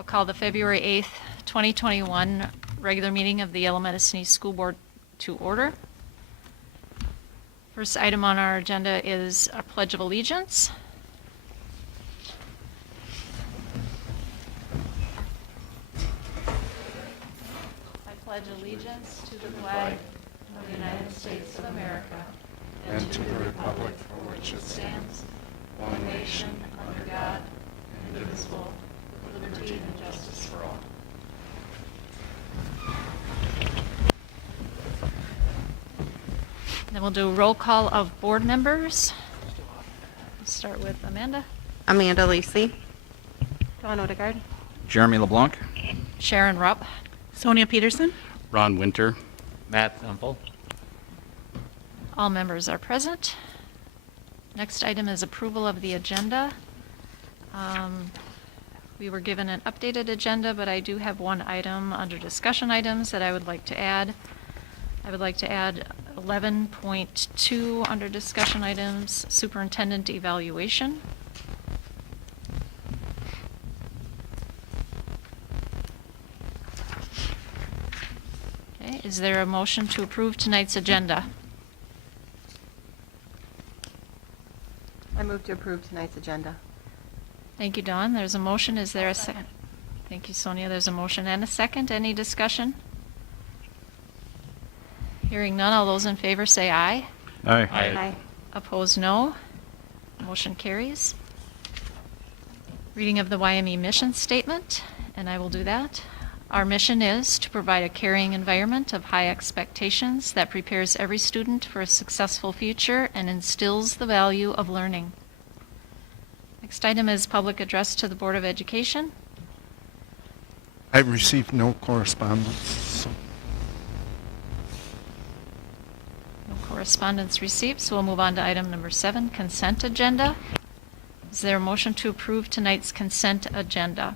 We'll call the February 8th, 2021 regular meeting of the Ela Standards School Board to order. First item on our agenda is a Pledge of Allegiance. I pledge allegiance to the flag of the United States of America and to the republic for which it stands, one nation, under God, indivisible, with liberty and justice for all. Then we'll do a roll call of board members. We'll start with Amanda. Amanda Lacey. Dawn Odegaard. Jeremy LeBlanc. Sharon Rupp. Sonia Peterson. Ron Winter. Matt Semple. All members are present. Next item is approval of the agenda. We were given an updated agenda, but I do have one item under discussion items that I would like to add. I would like to add 11.2 under discussion items, superintendent evaluation. Okay, is there a motion to approve tonight's agenda? I move to approve tonight's agenda. Thank you, Dawn. There's a motion. Is there a second? Thank you, Sonia. There's a motion and a second. Any discussion? Hearing none, all those in favor say aye. Aye. Aye. Opposed, no. Motion carries. Reading of the Yme Mission Statement, and I will do that. Our mission is to provide a caring environment of high expectations that prepares every student for a successful future and instills the value of learning. Next item is public address to the Board of Education. I've received no correspondence. So. No correspondence received, so we'll move on to item number 7, consent agenda. Is there a motion to approve tonight's consent agenda?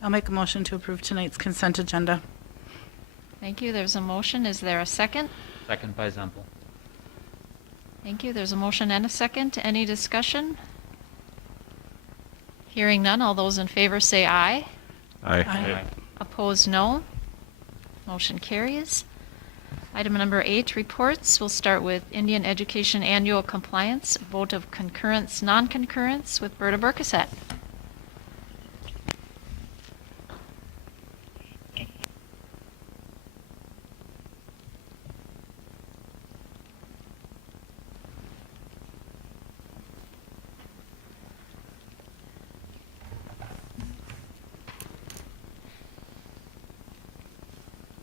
I'll make a motion to approve tonight's consent agenda. Thank you. There's a motion. Is there a second? Second by Semple. Thank you. There's a motion and a second. Any discussion? Hearing none, all those in favor say aye. Aye. Aye. Opposed, no. Motion carries. Item number 8, reports. We'll start with Indian Education Annual Compliance, vote of concurrence, non-concurrence with Berta Berkesett.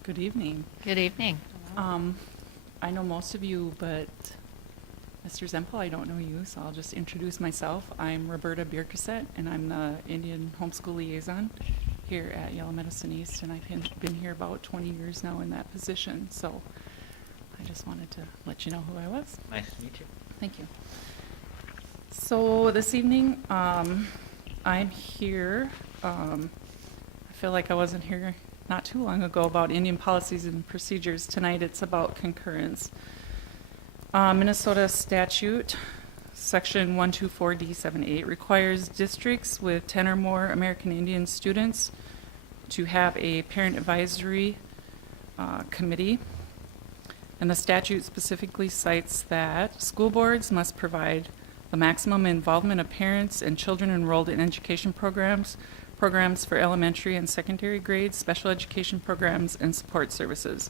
Good evening. Good evening. I know most of you, but Mr. Zempel, I don't know you, so I'll just introduce myself. I'm Roberta Birkesett, and I'm the Indian Homeschool Liaison here at Ela Standards, and I've been here about 20 years now in that position, so I just wanted to let you know who I was. Nice to meet you. Thank you. So this evening, I'm here. I feel like I wasn't here not too long ago about Indian policies and procedures. Tonight it's about concurrence. Minnesota statute, section 124D78, requires districts with 10 or more American Indian students to have a parent advisory committee. And the statute specifically cites that school boards must provide the maximum involvement of parents and children enrolled in education programs for elementary and secondary grades, special education programs, and support services.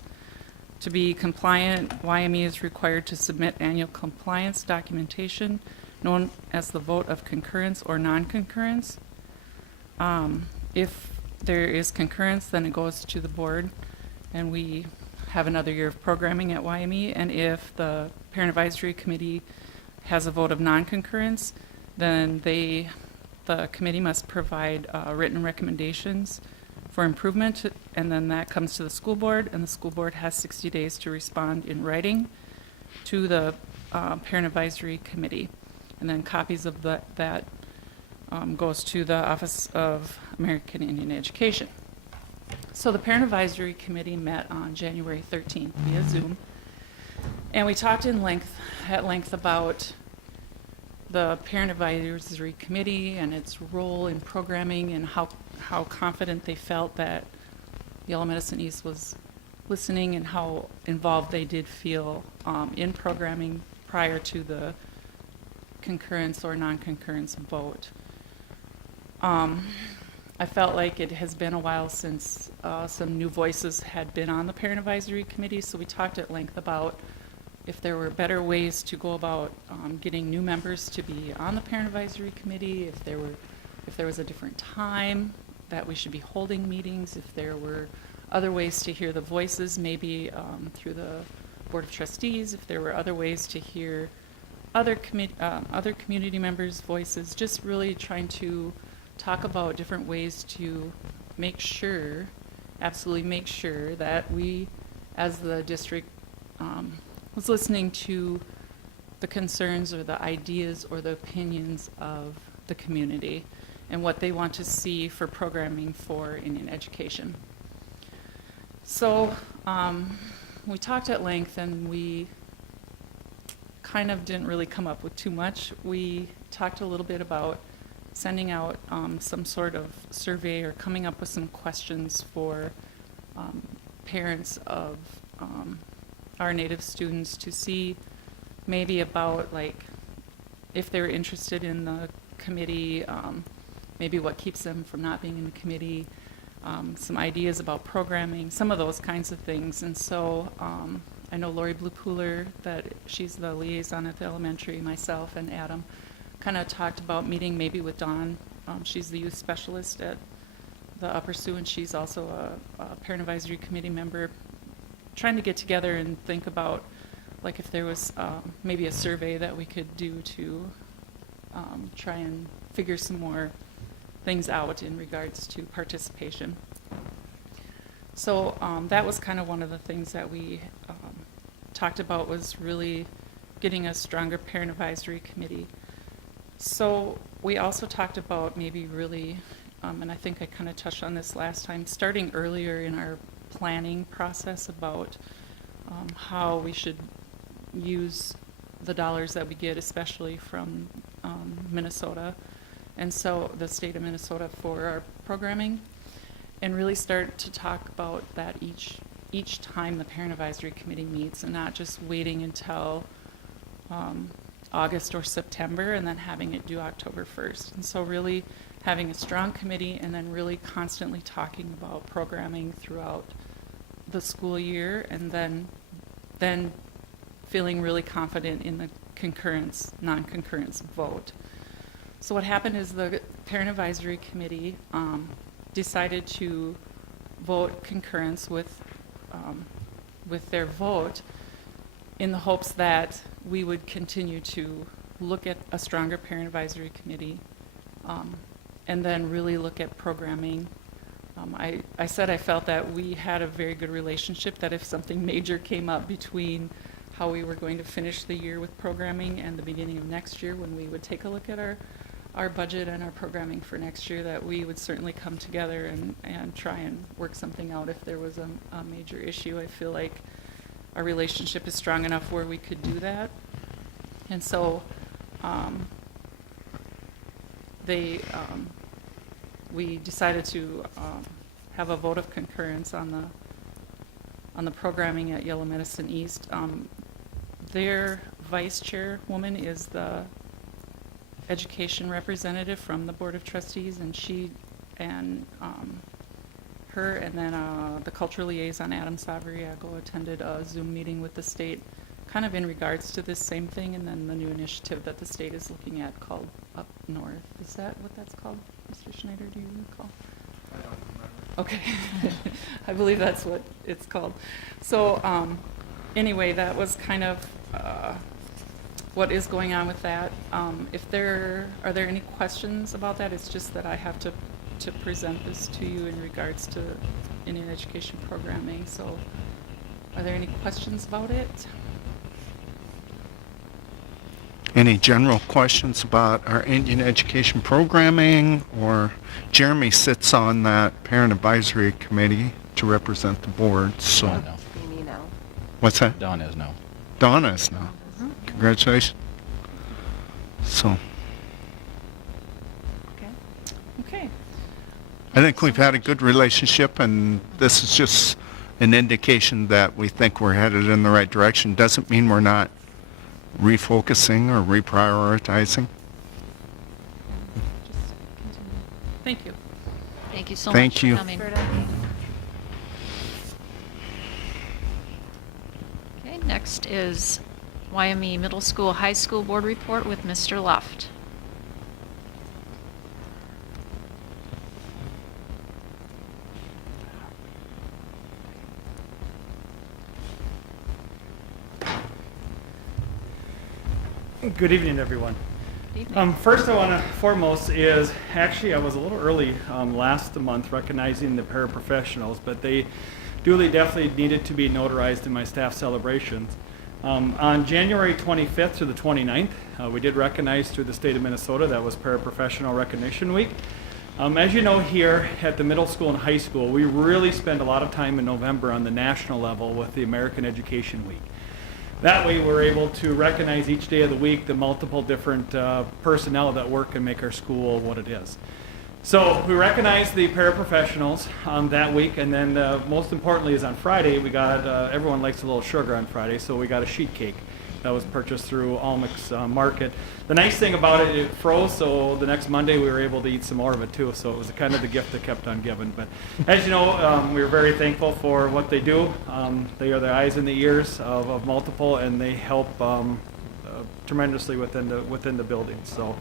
To be compliant, Wyoming is required to submit annual compliance documentation known as the vote of concurrence or non-concurrence. If there is concurrence, then it goes to the board, and we have another year of programming at Wyoming. And if the Parent Advisory Committee has a vote of non-concurrence, then the committee must provide written recommendations for improvement, and then that comes to the school board, and the school board has 60 days to respond in writing to the Parent Advisory Committee. And then copies of that goes to the Office of American Indian Education. So the Parent Advisory Committee met on January 13th via Zoom, And we talked at length about the Parent Advisory Committee and its role in programming and how confident they felt that Yellow Medicine East was listening and how involved they did feel in programming prior to the concurrence or non-concurrence vote. I felt like it has been a while since some new voices had been on the Parent Advisory Committee, so we talked at length about if there were better ways to go about getting new members to be on the Parent Advisory Committee, if there was a different time that we should be holding meetings, if there were other ways to hear the voices, maybe through the Board of Trustees, if there were other ways to hear other community members' voices, just really trying to talk about different ways to make sure, absolutely make sure that we, as the district, was listening to the concerns or the ideas or the opinions of the community and what they want to see for programming for Indian education. So we talked at length and we kind of didn't really come up with too much. We talked a little bit about sending out some sort of survey or coming up with some questions for parents of our Native students to see maybe about like if they're interested in the committee, maybe what keeps them from not being in the committee, some ideas about programming, some of those kinds of things. And so I know Lori Blue-Pooler, that she's the liaison at the elementary, myself and Adam, kind of talked about meeting maybe with Dawn. She's the youth specialist at the Upper Sioux, and she's also a Parent Advisory Committee member, trying to get together and think about like if there was maybe a survey that we could do to try and figure some more things out in regards to participation. So that was kind of one of the things that we talked about, was really getting a stronger Parent Advisory Committee. So we also talked about maybe really, and I think I kind of touched on this last time, starting earlier in our planning process about how we should use the dollars that we get, especially from Minnesota, and so the state of Minnesota, for our programming, and really start to talk about that each time the Parent Advisory Committee meets, and not just waiting until August or September and then having it due October 1st. And so really having a strong committee and then really constantly talking about programming throughout the school year, and then feeling really confident in the concurrence, non-concurrence vote. So what happened is the Parent Advisory Committee decided to vote concurrence with their vote, in the hopes that we would continue to look at a stronger Parent Advisory Committee, and then really look at programming. I said I felt that we had a very good relationship, that if something major came up between how we were going to finish the year with programming and the beginning of next year, when we would take a look at our budget and our programming for next year, that we would certainly come together and try and work something out if there was a major issue. I feel like our relationship is strong enough where we could do that. And so we decided to have a vote of concurrence on the programming at Yellow Medicine East. Their vice chairwoman is the education representative from the Board of Trustees, and her and then the cultural liaison, Adam Savariago, attended a Zoom meeting with the state kind of in regards to this same thing, and then the new initiative that the state is looking at called Up North. Is that what that's called, Mr. Schneider, do you recall? I don't remember. Okay. I believe that's what it's called. So anyway, that was kind of what is going on with that. Are there any questions about that? It's just that I have to present this to you in regards to Indian education programming. So are there any questions about it? Any general questions about our Indian education programming? Or Jeremy sits on that Parent Advisory Committee to represent the board, so. Dawn, no. Amy, no. What's that? Dawn is no. Donna is now. Congratulations. So Okay. I think we've had a good relationship, and this is just an indication that we think we're headed in the right direction. Doesn't mean we're not refocusing or reprioritizing. Just continue. Thank you. Thank you so Thank much you. for coming. Okay, next is Wyoming Middle School High School Board Report with Mr. Luft. Good evening, everyone. Good evening. First, I want to foremost is actually I was a little early last month recognizing the paraprofessionals, but they duly definitely needed to be notarized in my staff celebrations. On January 25th through the 29th, we did recognize through the state of Minnesota. That was Paraprofessional Recognition Week. As you know, here at the middle school and high school, we really spend a lot of time in November on the national level with the American Education Week. That way we're able to recognize each day of the week the multiple different personnel that work and make our school what it is. So we recognize the paraprofessionals that week, and then most importantly is on Friday we got, everyone likes a little sugar on Friday, so we got a sheet cake that was purchased through Almec's Market. The nice thing about it, it froze, so the next Monday we were able to eat some more of it too, so it was kind of the gift that kept on giving. But as you know, we were very thankful for what they do. They are the eyes and the ears of multiple, and they help tremendously within the building. So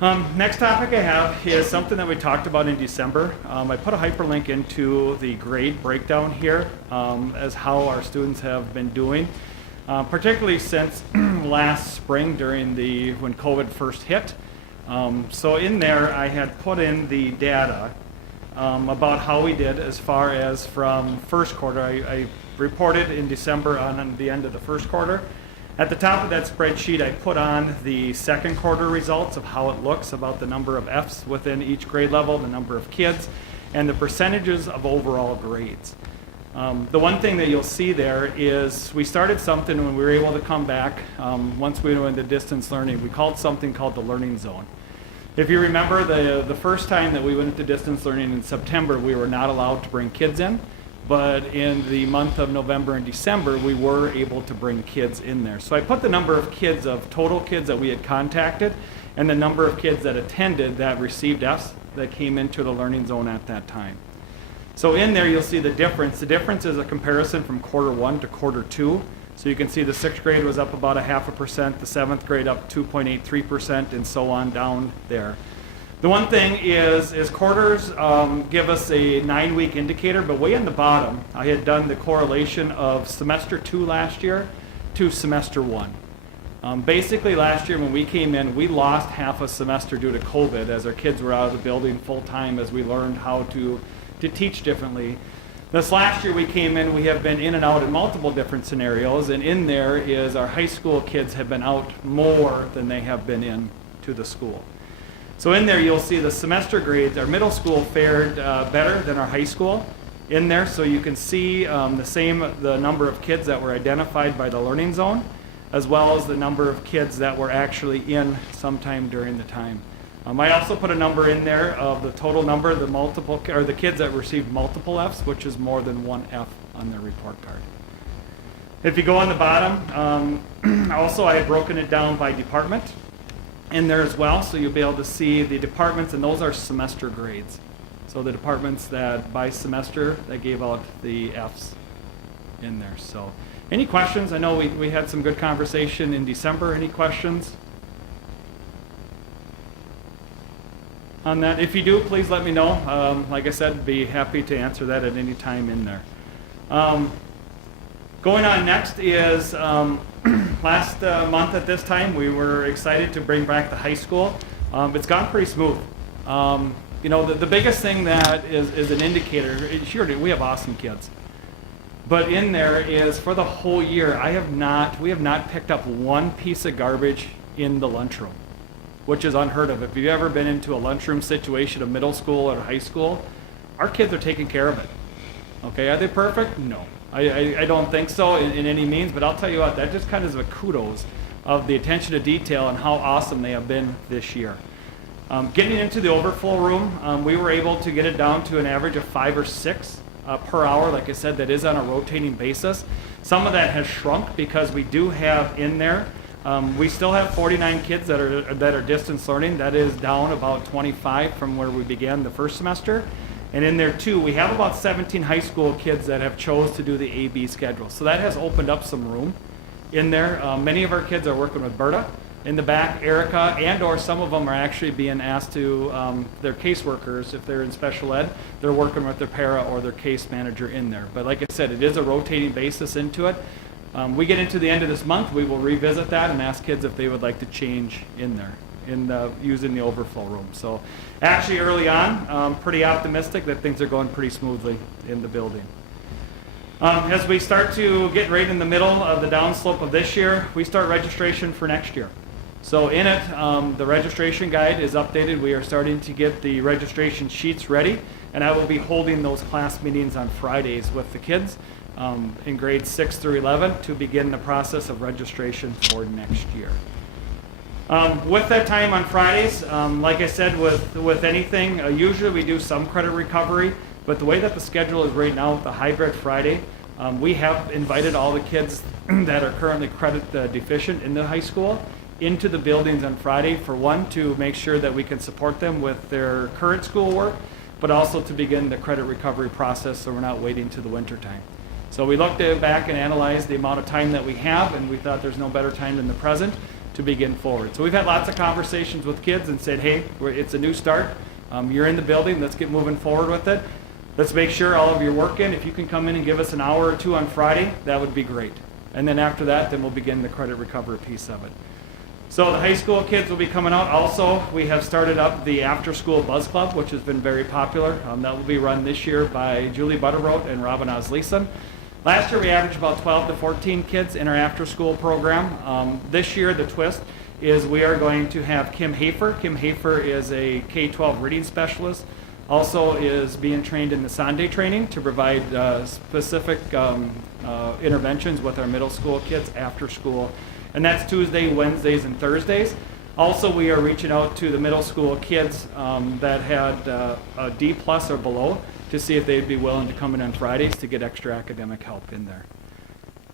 next topic I have is something that we talked about in December. I put a hyperlink into the grade breakdown here as how our students have been doing. Particularly since last spring when COVID first hit. So in there I had put in the data about how we did as far as from first quarter. I reported in December on the end of the first quarter. At the top of that spreadsheet I put on the second quarter results of how it looks, about the number of Fs within each grade level, the number of kids, and the percentages of overall grades. The one thing that you'll see there is we started something when we were able to come back once we went into distance learning. We called something called the learning zone. If you remember, the first time that we went into distance learning in September, we were not allowed to bring kids in, but in the month of November and December, we were able to bring kids in there. So I put the number of kids, of total kids that we had contacted, and the number of kids that attended that received Fs that came into the learning zone at that time. So in there you'll see the difference. The difference is a comparison from quarter 1 to quarter 2. So you can see the 6th grade was up about 0.5%, the 7th grade up 2.83%, and so on down there. The one thing is quarters give us a 9-week indicator, but way on the bottom I had done the correlation of semester 2 last year to semester 1. Basically last year when we came in, we lost half a semester due to COVID as our kids were out of the building full time as we learned how to teach differently. This last year we came in, we have been in and out in multiple different scenarios, and in there is our high school kids have been out more than they have been in to the school. So in there you'll see the semester grades. Our middle school fared better than our high school in there, so you can see the number of kids that were identified by the learning zone, as well as the number of kids that were actually in sometime during the time. I also put a number in there of the total number, the kids that received multiple Fs, which is more than one F on their report card. If you go on the bottom, also I had broken it down by department in there as well, so you'll be able to see the departments, and those are semester grades. So the departments that by semester that gave out the Fs in there. So any questions? I know we had some good conversation in December. Any questions on that? If you do, please let me know. Like I said, be happy to answer that at any time in there. Going on next is last month at this time we were excited to bring back the high school. It's gone pretty smooth. You know, the biggest thing that is an indicator, sure, we have awesome kids. But in there is for the whole year, we have not picked up one piece of garbage in the lunchroom, which is unheard of. If you've ever been into a lunchroom situation of middle school or high school, our kids are taking care of it. Okay, are they perfect? No. I don't think so in any means, but I'll tell you what, that just kind of is a kudos of the attention to detail and how awesome they have been this year. Getting into the overflow room, we were able to get it down to an average of 5 or 6 per hour. Like I said, that is on a rotating basis. Some of that has shrunk because we do have in there, we still have 49 kids that are distance learning. That is down about 25 from where we began the first semester. And in there too, we have about 17 high school kids that have chose to do the AB schedule. So that has opened up some room in there. Many of our kids are working with Berta in the back, Erica, and or some of them are actually being asked to, their caseworkers, if they're in special ed, they're working with their para or their case manager in there. But like I said, it is a rotating basis into it. We get into the end of this month, we will revisit that and ask kids if they would like to change in there, using the overflow room. So actually early on, pretty optimistic that things are going pretty smoothly in the building. As we start to get right in the middle of the downslope of this year, we start registration for next year. So in it, the registration guide is updated. We are starting to get the registration sheets ready, and I will be holding those class meetings on Fridays with the kids in grades 6 through 11 to begin the process of registration for next year. With that time on Fridays, like I said, with anything, usually we do some credit recovery, but the way that the schedule is right now with the hybrid Friday, we have invited all the kids that are currently credit deficient in the high school into the buildings on Friday, for one, to make sure that we can support them with their current schoolwork, but also to begin the credit recovery process so we're not waiting to the winter time. So we looked back and analyzed the amount of time that we have, and we thought there's no better time than the present to begin forward. So we've had lots of conversations with kids and said, hey, it's a new start. You're in the building. Let's get moving forward with it. Let's make sure all of your work in. If you can come in and give us an hour or two on Friday, that would be great. And then after that, then we'll begin the credit recovery piece of it. So the high school kids will be coming out. Also, we have started up the after-school buzz club, which has been very popular. That will be run this year by Julie Butterroat and Robin Osleson. Last year, we averaged about 12 to 14 kids in our after-school program. This year, the twist is we are going to have Kim Hafer. Kim Hafer is a K-12 reading specialist. Also is being trained in the Sunday training to provide specific interventions with our middle school kids after school. And that's Tuesday, Wednesdays, and Thursdays. Also, we are reaching out to the middle school kids that had a D+ or below to see if they'd be willing to come in on Fridays to get extra academic help in there.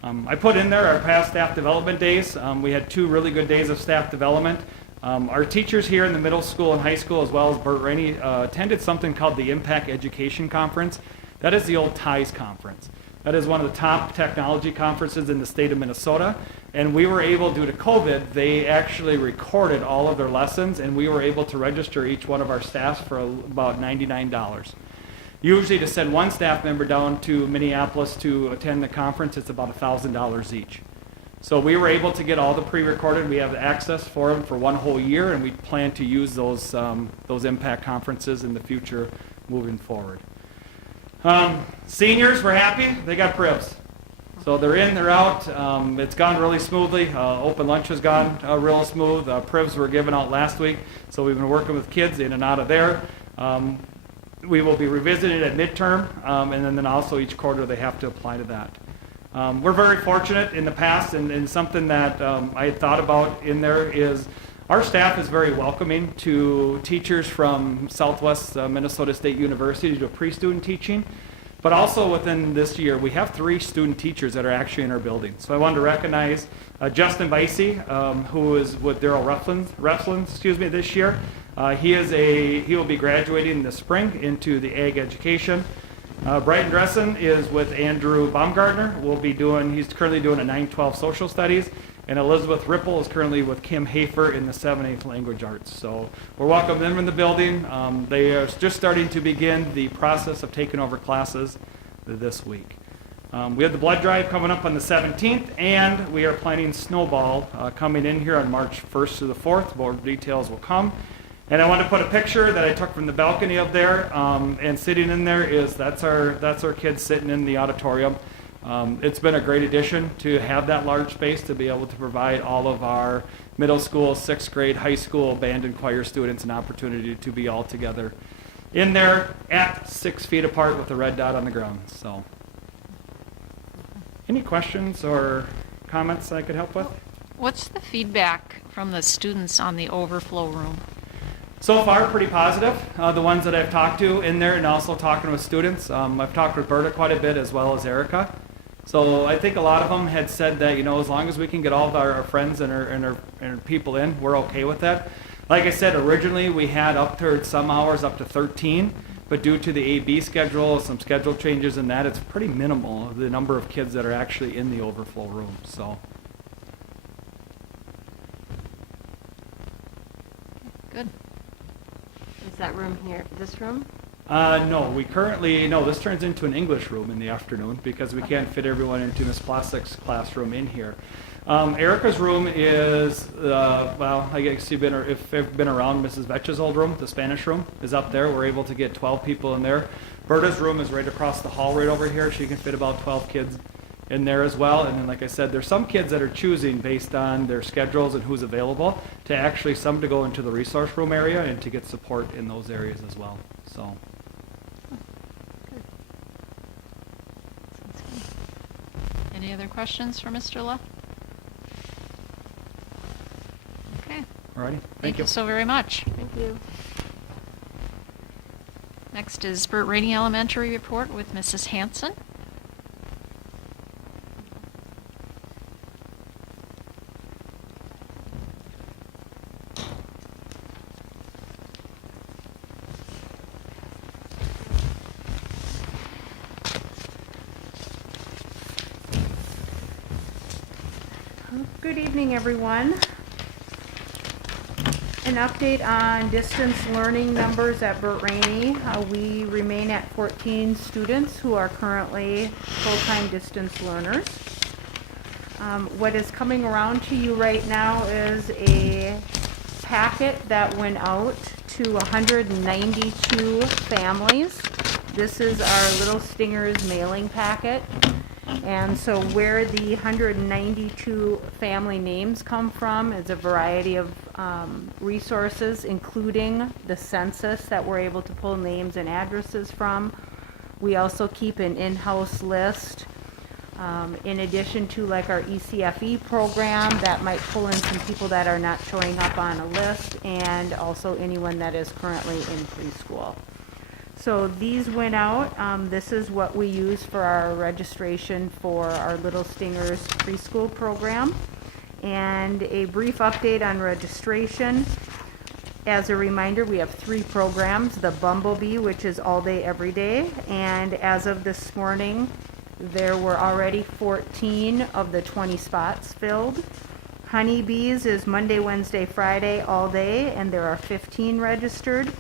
I put in there our past staff development days. We had 2 really good days of staff development. Our teachers here in the middle school and high school, as well as Bert Rainey, attended something called the Impact Education Conference. That is the old TIES conference. That is one of the top technology conferences in the state of Minnesota. And we were able, due to COVID, they actually recorded all of their lessons, and we were able to register each one of our staffs for about $99. Usually to send one staff member down to Minneapolis to attend the conference, it's about $1,000 each. So we were able to get all the pre-recorded. We have access for them for 1 whole year, and we plan to use those impact conferences in the future moving forward. Seniors, we're happy. They got Privs. So they're in, they're out. It's gone really smoothly. Open lunch has gone real smooth. Privs were given out last week, so we've been working with kids in and out of there. We will be revisiting it at midterm, and then also each quarter they have to apply to that. We're very fortunate in the past, and something that I had thought about in there is our staff is very welcoming to teachers from Southwest Minnesota State University to do pre-student teaching. But also within this year, we have 3 student teachers that are actually in our building. So I wanted to recognize Justin Vicey, who is with Daryl Reflin, this year. He will be graduating this spring into the ag education. Brighton Dressen is with Andrew Baumgartner. He's currently doing a 9-12 social studies. And Elizabeth Ripple is currently with Kim Hafer in the 7-8 language arts. So we're welcoming them in the building. They are just starting to begin the process of taking over classes this week. We have the blood drive coming up on the 17th, and we are planning Snowball coming in here on March 1st to the 4th. More details will come. And I want to put a picture that I took from the balcony up there, and sitting in there that's our kids sitting in the auditorium. It's been a great addition to have that large space to be able to provide all of our middle school, 6th grade, high school band and choir students an opportunity to be all together in there at 6 feet apart with the red dot on the ground. So Any questions or comments I could help with? What's the feedback from the students on the Overflow Room? So far, pretty positive. The ones that I've talked to in there, and also talking with students. I've talked with Berta quite a bit, as well as Erica. So I think a lot of them had said that, as long as we can get all of our friends and our people in, we're okay with that. Like I said, originally we had up to some hours up to 13, but due to the AB schedule, some schedule changes and that, it's pretty minimal, the number of kids that are actually in the Overflow Room. So. Good. Is that room here, this room? No, this turns into an English room in the afternoon because we can't fit everyone into Miss Plastic's classroom in here. Erica's room is, I guess if you've been around Mrs. Vetch's old room, the Spanish room is up there. We're able to get 12 people in there. Berta's room is right across the hall right over here. She can fit about 12 kids in there as well. And then, like I said, there's some kids that are choosing based on their schedules and who's available to actually some to go into the resource room area and to get support in those areas as well. So. Any other questions for Mr. Luff? Okay. Alrighty. Thank you so very much. Thank you. Next is Burt Rainey Elementary report with Mrs. Hanson. Good evening, everyone. An update on distance learning numbers at Burt Rainey. We remain at 14 students who are currently full-time distance learners. What is coming around to you right now is a packet that went out to 192 families. This is our Little Stingers mailing packet. And so where the 192 family names come from is a variety of resources, including the census that we're able to pull names and addresses from. We also keep an in-house list, in addition to like our ECFE program that might pull in some people that are not showing up on a list, and also anyone that is currently in preschool. So these went out. This is what we use for our registration for our Little Stingers preschool program. And a brief update on registration. As a reminder, we have 3 programs. The Bumblebee, which is all day, every day. And as of this morning, there were already 14 of the 20 spots filled. Honeybees is Monday, Wednesday, Friday, all day, and there are 15 registered.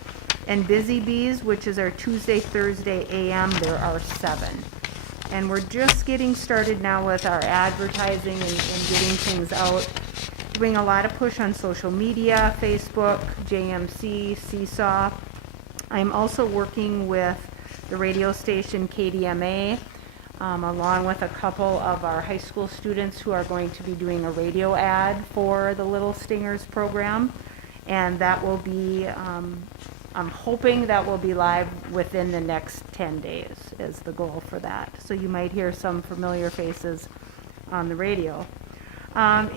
And Busy Bees, which is our Tuesday, Thursday AM, there are 7. And we're just getting started now with our advertising and getting things out. Doing a lot of push on social media, Facebook, JMC, Seesaw. I'm also working with the radio station KDMA, along with a couple of our high school students who are going to be doing a radio ad for the Little Stingers program. And that will be, I'm hoping that will be live within the next 10 days is the goal for that. So you might hear some familiar faces on the radio.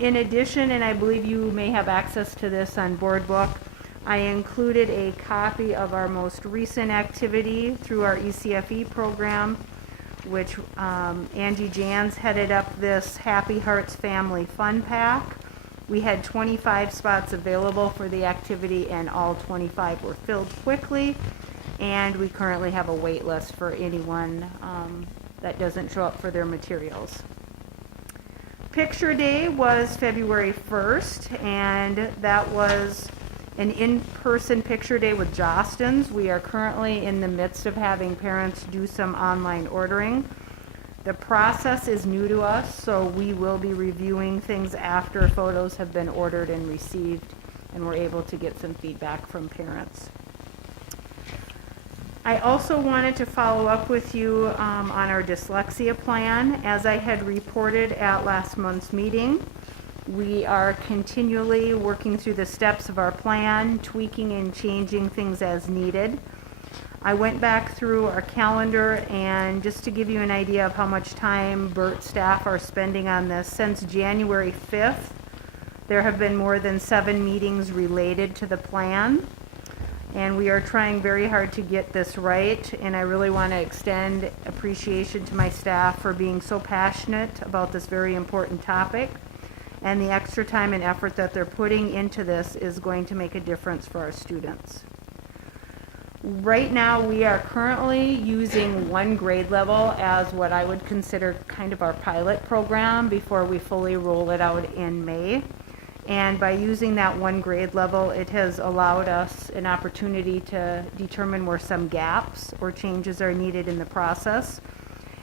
In addition, and I believe you may have access to this on BoardBook, I included a copy of our most recent activity through our ECFE program, which Angie Jans headed up this Happy Hearts Family Fun Pack. We had 25 spots available for the activity, and all 25 were filled quickly, and we currently have a wait list for anyone that doesn't show up for their materials. Picture Day was February 1st, and that was an in-person picture day with Jostens. We are currently in the midst of having parents do some online ordering. The process is new to us, so we will be reviewing things after photos have been ordered and received, and we're able to get some feedback from parents. I also wanted to follow up with you on our dyslexia plan. As I had reported at last month's meeting, we are continually working through the steps of our plan, tweaking and changing things as needed. I went back through our calendar, and just to give you an idea of how much time BERT staff are spending on this, since January 5th, there have been more than 7 meetings related to the plan. And we are trying very hard to get this right, and I really want to extend appreciation to my staff for being so passionate about this very important topic. And the extra time and effort that they're putting into this is going to make a difference for our students. Right now, we are currently using one grade level as what I would consider kind of our pilot program before we fully roll it out in May. And by using that one grade level, it has allowed us an opportunity to determine where some gaps or changes are needed in the process,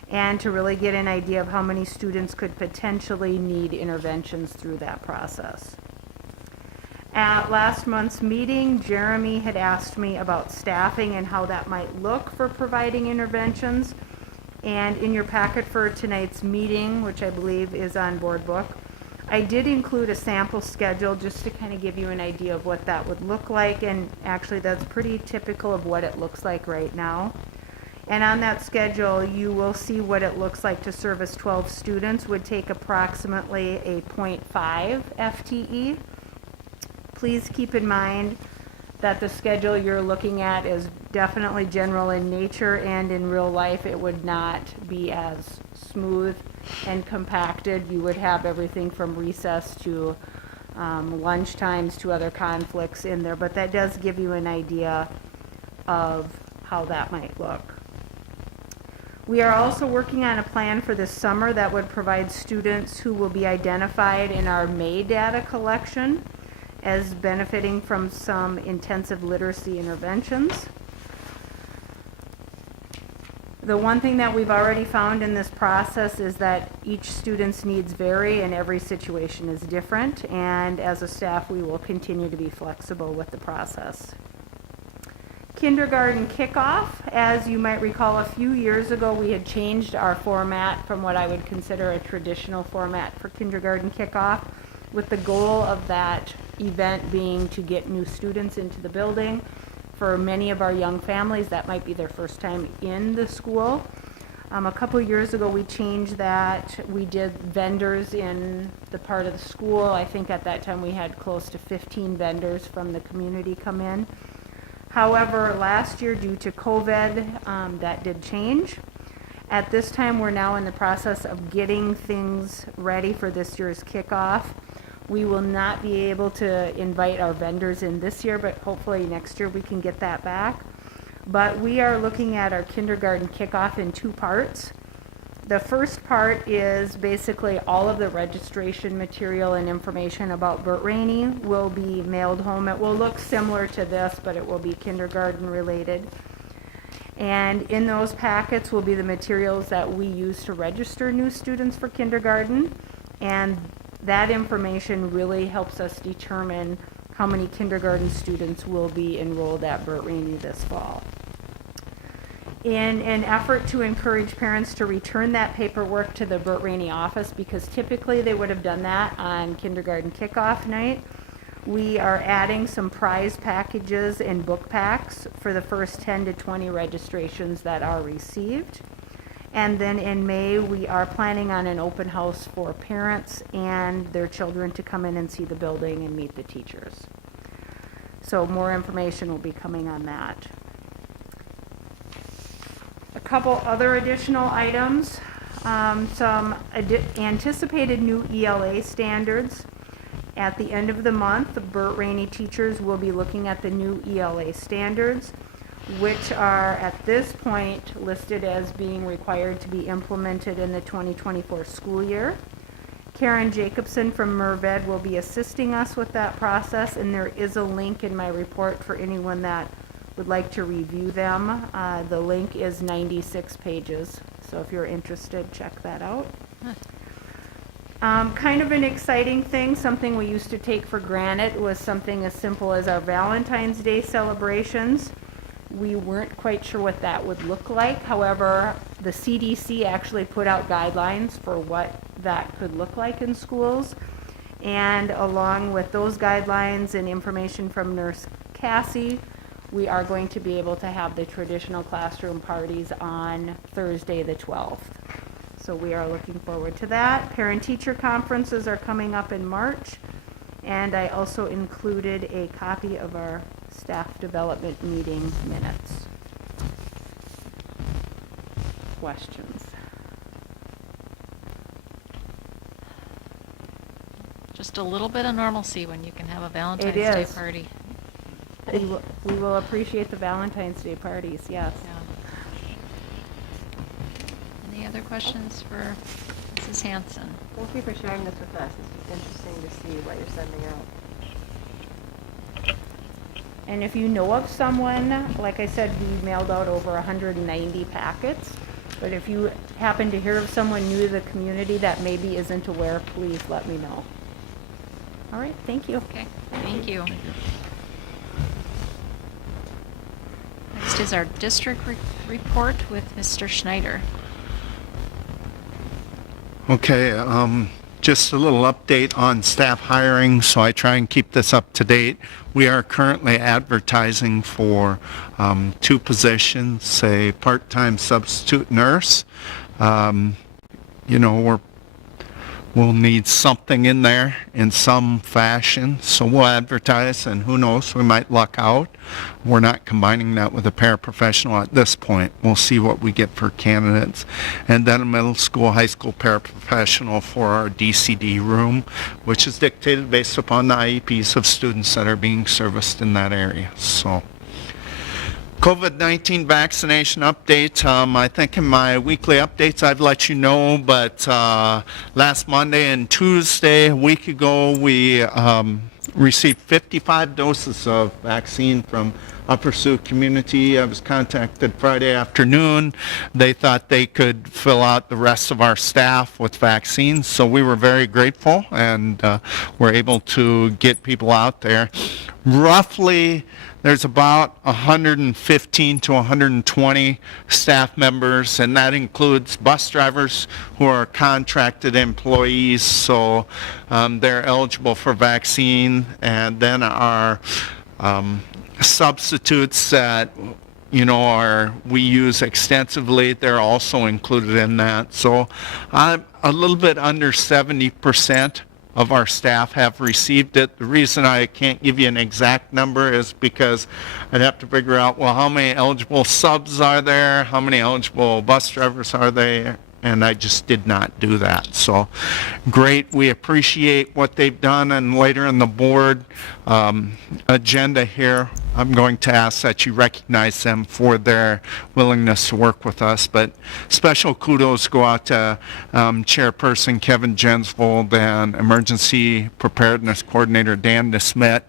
and to really get an idea of how many students could potentially need interventions through that process. At last month's meeting, Jeremy had asked me about staffing and how that might look for providing interventions. And in your packet for tonight's meeting, which I believe is on board book, I did include a sample schedule just to kind of give you an idea of what that would look like, and actually that's pretty typical of what it looks like right now. And on that schedule, you will see what it looks like to service 12 students would take approximately a 0.5 FTE. Please keep in mind that the schedule you're looking at is definitely general in nature, and in real life it would not be as smooth and compacted. You would have everything from recess to lunch times to other conflicts in there, but that does give you an idea of how that might look. We are also working on a plan for this summer that would provide students who will be identified in our May data collection as benefiting from some intensive literacy interventions. The one thing that we've already found in this process is that each student's needs vary and every situation is different, and as a staff we will continue to be flexible with the process. Kindergarten Kickoff, as you might recall, a few years ago we had changed our format from what I would consider a traditional format for Kindergarten Kickoff, with the goal of that event being to get new students into the building. For many of our young families, that might be their first time in the school. A couple years ago, we changed that. We did vendors in the part of the school. I think at that time we had close to 15 vendors from the community come in. However, last year, due to COVID, that did change. At this time, we're now in the process of getting things ready for this year's kickoff. We will not be able to invite our vendors in this year, but hopefully next year we can get that back. But we are looking at our kindergarten kickoff in 2 parts. The first part is basically all of the registration material and information about Burt Rainey will be mailed home. It will look similar to this, but it will be kindergarten related. And in those packets will be the materials that we use to register new students for kindergarten, and that information really helps us determine how many kindergarten students will be enrolled at Burt Rainey this fall. In an effort to encourage parents to return that paperwork to the Burt Rainey office, because typically they would have done that on kindergarten kickoff night, we are adding some prize packages and book packs for the first 10 to 20 registrations that are received. And then in May, we are planning on an open house for parents and their children to come in and see the building and meet the teachers. So more information will be coming on that. A couple other additional items. Some anticipated new Ela standards. At the end of the month, the Burt Rainey teachers will be looking at the new Ela standards, which are at this point listed as being required to be implemented in the 2024 school year. Karen Jacobson from Merved will be assisting us with that process, and there is a link in my report for anyone that would like to review them. The link is 96 pages, so if you're interested, check that out. Kind of an exciting thing, something we used to take for granted, was something as simple as our Valentine's Day celebrations. We weren't quite sure what that would look like. However, the CDC actually put out guidelines for what that could look like in schools. And along with those guidelines and information from Nurse Cassie, we are going to be able to have the traditional classroom parties on Thursday, the 12th. So we are looking forward to that. Parent-teacher conferences are coming up in March. And I also included a copy of our staff development meeting minutes. Questions? Just a little bit of normalcy when you can have a Valentine's It Day is. party. We will appreciate the Valentine's Day parties, yes. Yeah. Any other questions for Mrs. Hanson? Thank you for sharing this with us. It's interesting to see what you're sending out. And if you know of someone, like I said, we mailed out over 190 packets. But if you happen to hear of someone new to the community that maybe isn't aware, please let me know. All right, thank you. Okay, thank you. Next is our district report with Mr. Schneider. Okay, just a little update on staff hiring, so I try and keep this up to date. We are currently advertising for 2 positions, a part-time substitute nurse. You know, we'll need something in there in some fashion, so we'll advertise, and who knows, we might luck out. We're not combining that with a paraprofessional at this point. We'll see what we get for candidates. And then a middle school, high school paraprofessional for our DCD room, which is dictated based upon the IEPs of students that are being serviced in that area. So, COVID-19 vaccination update. I think in my weekly updates I've let you know, but last Monday and Tuesday, a week ago, we received 55 doses of vaccine from Upper Sioux community. I was contacted Friday afternoon. They thought they could fill out the rest of our staff with vaccines, so we were very grateful and were able to get people out there. Roughly, there's about 115 to 120 staff members, and that includes bus drivers who are contracted employees, so they're eligible for vaccine, and then our substitutes that we use extensively, they're also included in that. So I'm a little bit under 70% of our staff have received it. The reason I can't give you an exact number is because I'd have to figure out, well, how many eligible subs are there? How many eligible bus drivers are there? And I just did not do that. So great, we appreciate what they've done, and later in the board agenda here, I'm going to ask that you recognize them for their willingness to work with us. But special kudos go out to Chairperson Kevin Jensvold and Emergency Preparedness Coordinator Dan DeSmit,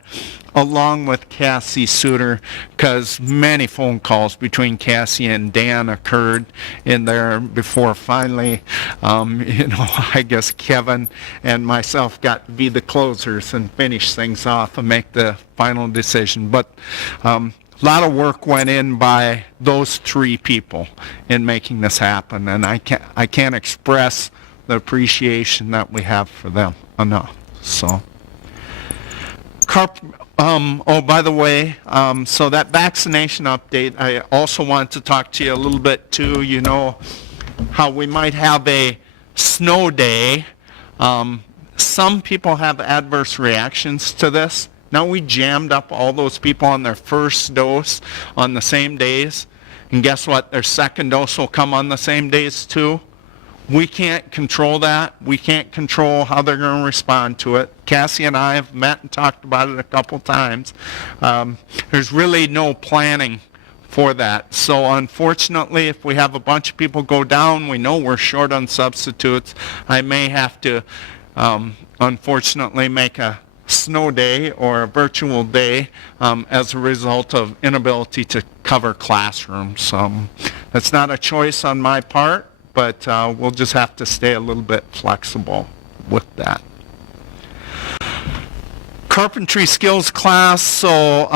along with Cassie Suter, because many phone calls between Cassie and Dan occurred in there before finally, I guess Kevin and myself got to be the closers and finish things off and make the final decision. But a lot of work went in by those 3 people in making this happen, and I can't express the appreciation that we have for them enough. So. By the way, so that vaccination update, I also want to talk to you a little bit too, how we might have a snow day. Some people have adverse reactions to this. Now we jammed up all those people on their first dose on the same days, and guess what? Their second dose will come on the same days too. We can't control that. We can't control how they're going to respond to it. Cassie and I have met and talked about it a couple times. There's really no planning for that. So unfortunately, if we have a bunch of people go down, we know we're short on substitutes. I may have to, unfortunately, make a snow day or a virtual day as a result of inability to cover classrooms. That's not a choice on my part, but we'll just have to stay a little bit flexible with that. Carpentry skills class, so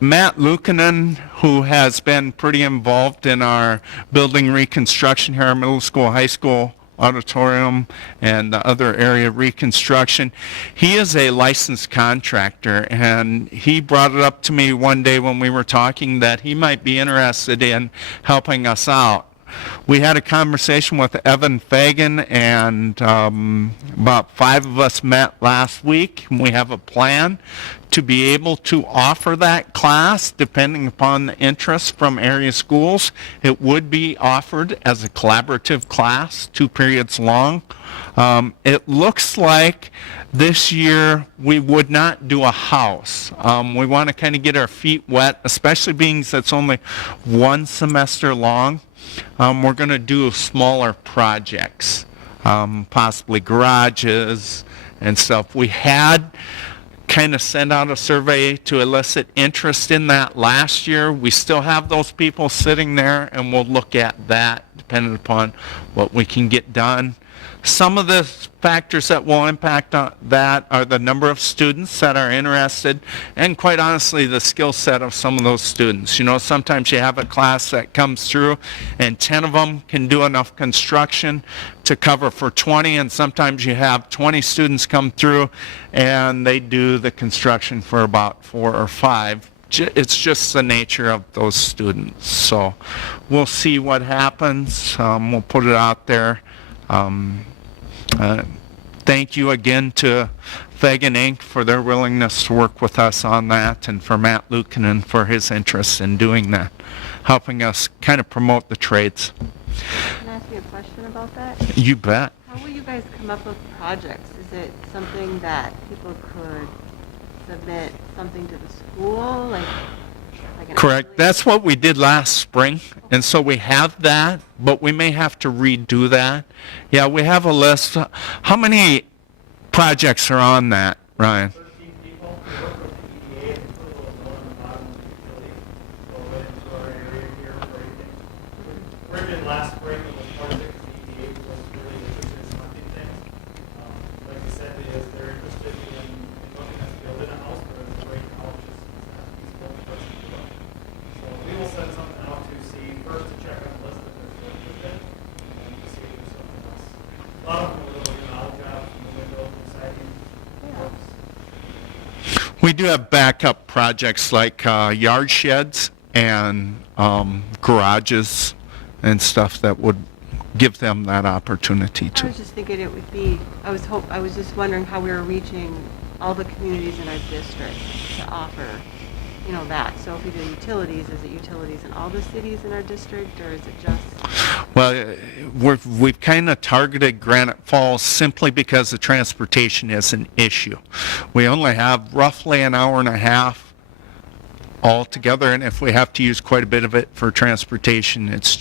Matt Lukanen, who has been pretty involved in our building reconstruction here, our middle school, high school auditorium and the other area reconstruction. He is a licensed contractor, and he brought it up to me one day when we were talking that he might be interested in helping us out. We had a conversation with Evan Fagan, and about 5 of us met last week. We have a plan to be able to offer that class depending upon the interest from area schools. It would be offered as a collaborative class, 2 periods long. It looks like this year we would not do a house. We want to kind of get our feet wet, especially being that it's only 1 semester long. We're going to do smaller projects, possibly garages and stuff. We had kind of sent out a survey to elicit interest in that last year. We still have those people sitting there, and we'll look at that depending upon what we can get done. Some of the factors that will impact on that are the number of students that are interested, and quite honestly, the skill set of some of those students. You know, sometimes you have a class that comes through and 10 of them can do enough construction to cover for 20, and sometimes you have 20 students come through and they do the construction for about 4 or 5. It's just the nature of those students. So we'll see what happens. We'll put it out there. Thank you again to Fagan Inc. for their willingness to work with us on that, and for Matt Lukanen for his interest in doing that, helping us kind of promote the trades. Can I ask you a question about that? You bet. How will you guys come up with projects? Is it something that people could submit something to the school, like an Correct. athlete? That's what we did last spring, and so we have that, but we may have to redo that. Yeah, we have a list. How many projects are on that, Ryan? 13 people. We work with the EDA and put a little note on the bottom of the utility. Go right into our area here for everything. We did last spring, it was part of it because the EDA was really interested in funding things. Like I said, they're interested in looking at building a house, but it's right now it's just not feasible for us to do it. So we will send something out to see, first to check on the list if there's interested, and then to see if there's something else. A lot of them will do all jobs, from the windows and siding, works. We do have backup projects like yard sheds and garages and stuff that would give them that opportunity I to. was just thinking it would be, I was just wondering how we were reaching all the communities in our district to offer, you know, that. So if we do utilities, is it utilities in all the cities in our district, or is it just? Well, we've kind of targeted Granite Falls simply because the transportation is an issue. We only have roughly an hour and a half altogether, and if we have to use quite a bit of it for transportation, it's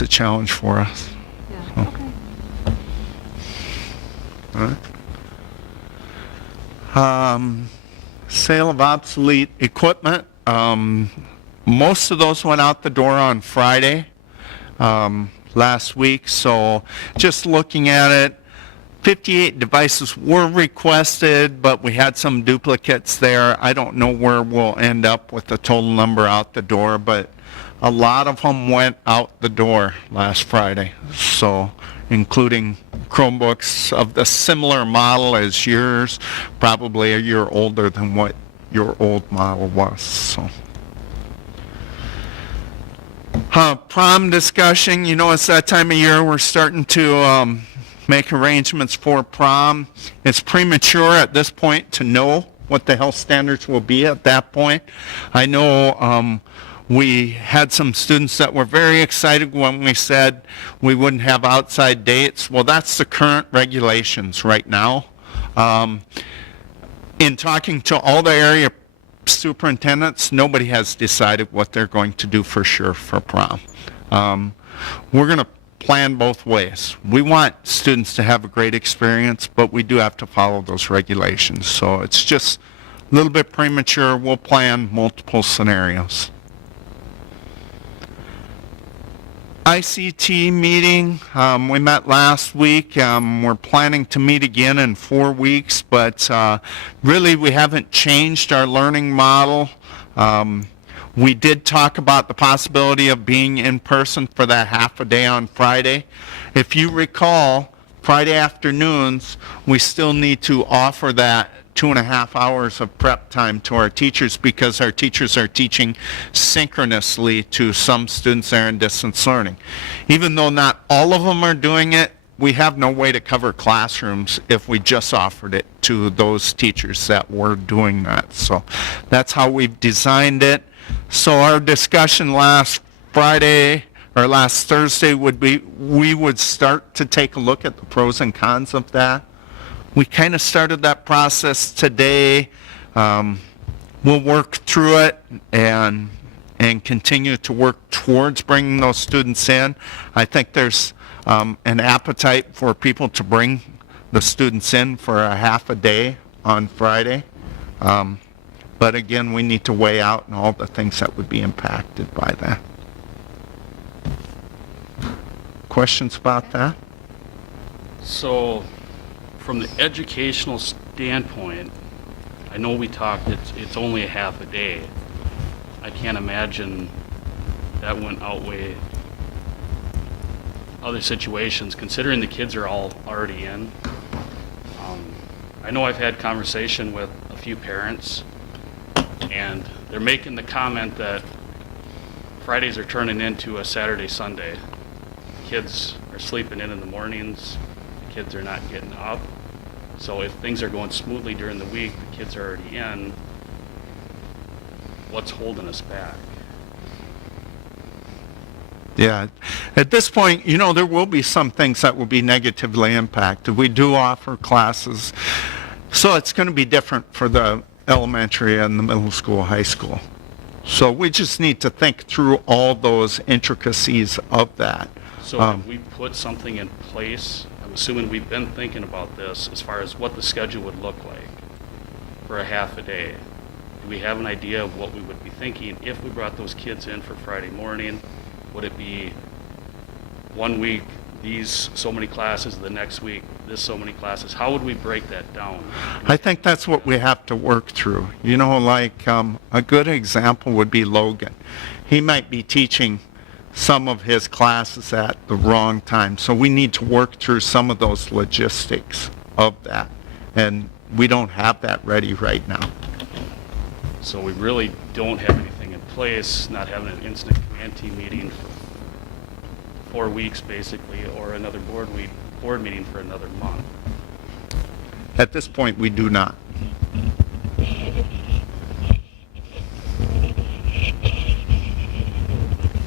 a challenge for us. Yeah, okay. All right. Sale of obsolete equipment. Most of those went out the door on Friday last week. So just looking at it, 58 devices were requested, but we had some duplicates there. I don't know where we'll end up with the total number out the door, but a lot of them went out the door last Friday. So including Chromebooks of the similar model as yours, probably a year older than what your old model was. So. Prom discussion, you know, it's that time of year we're starting to make arrangements for prom. It's premature at this point to know what the health standards will be at that point. I know we had some students that were very excited when we said we wouldn't have outside dates. Well, that's the current regulations right now. In talking to all the area superintendents, nobody has decided what they're going to do for sure for prom. We're going to plan both ways. We want students to have a great experience, but we do have to follow those regulations. So it's just a little bit premature. We'll plan multiple scenarios. ICT meeting, we met last week. We're planning to meet again in 4 weeks, but really we haven't changed our learning model. We did talk about the possibility of being in person for that half a day on Friday. If you recall, Friday afternoons, we still need to offer that 2.5 hours of prep time to our teachers because our teachers are teaching synchronously to some students that are in distance learning. Even though not all of them are doing it, we have no way to cover classrooms if we just offered it to those teachers that were doing that. So that's how we've designed it. So our discussion last Friday or last Thursday would be, we would start to take a look at the pros and cons of that. We kind of started that process today. We'll work through it and continue to work towards bringing those students in. I think there's an appetite for people to bring the students in for a half a day on Friday. But again, we need to weigh out all the things that would be impacted by that. Questions about that? So, from the educational standpoint, I know we talked, it's only a half a day. I can't imagine that wouldn't outweigh other situations, considering the kids are all already in. I know I've had conversation with a few parents, and they're making the comment that Fridays are turning into a Saturday, Sunday. Kids are sleeping in the mornings, the kids are not getting up. So if things are going smoothly during the week, the kids are already in, what's holding us back? Yeah. At this point, you know, there will be some things that will be negatively impacted. We do offer classes, so it's going to be different for the elementary and the middle school, high school. So we just need to think through all those intricacies of that. So if we put something in place, I'm assuming we've been thinking about this as far as what the schedule would look like for a half a day. Do we have an idea of what we would be thinking if we brought those kids in for Friday morning? Would it be 1 week, these so many classes, the next week, this so many classes? How would we break that down? I think that's what we have to work through. You know, like a good example would be Logan. He might be teaching some of his classes at the wrong time. So we need to work through some of those logistics of that. And we don't have that ready right now. So we really don't have anything in place, not having an instant command team meeting for 4 weeks basically, or another board meeting for another month. At this point, we do not.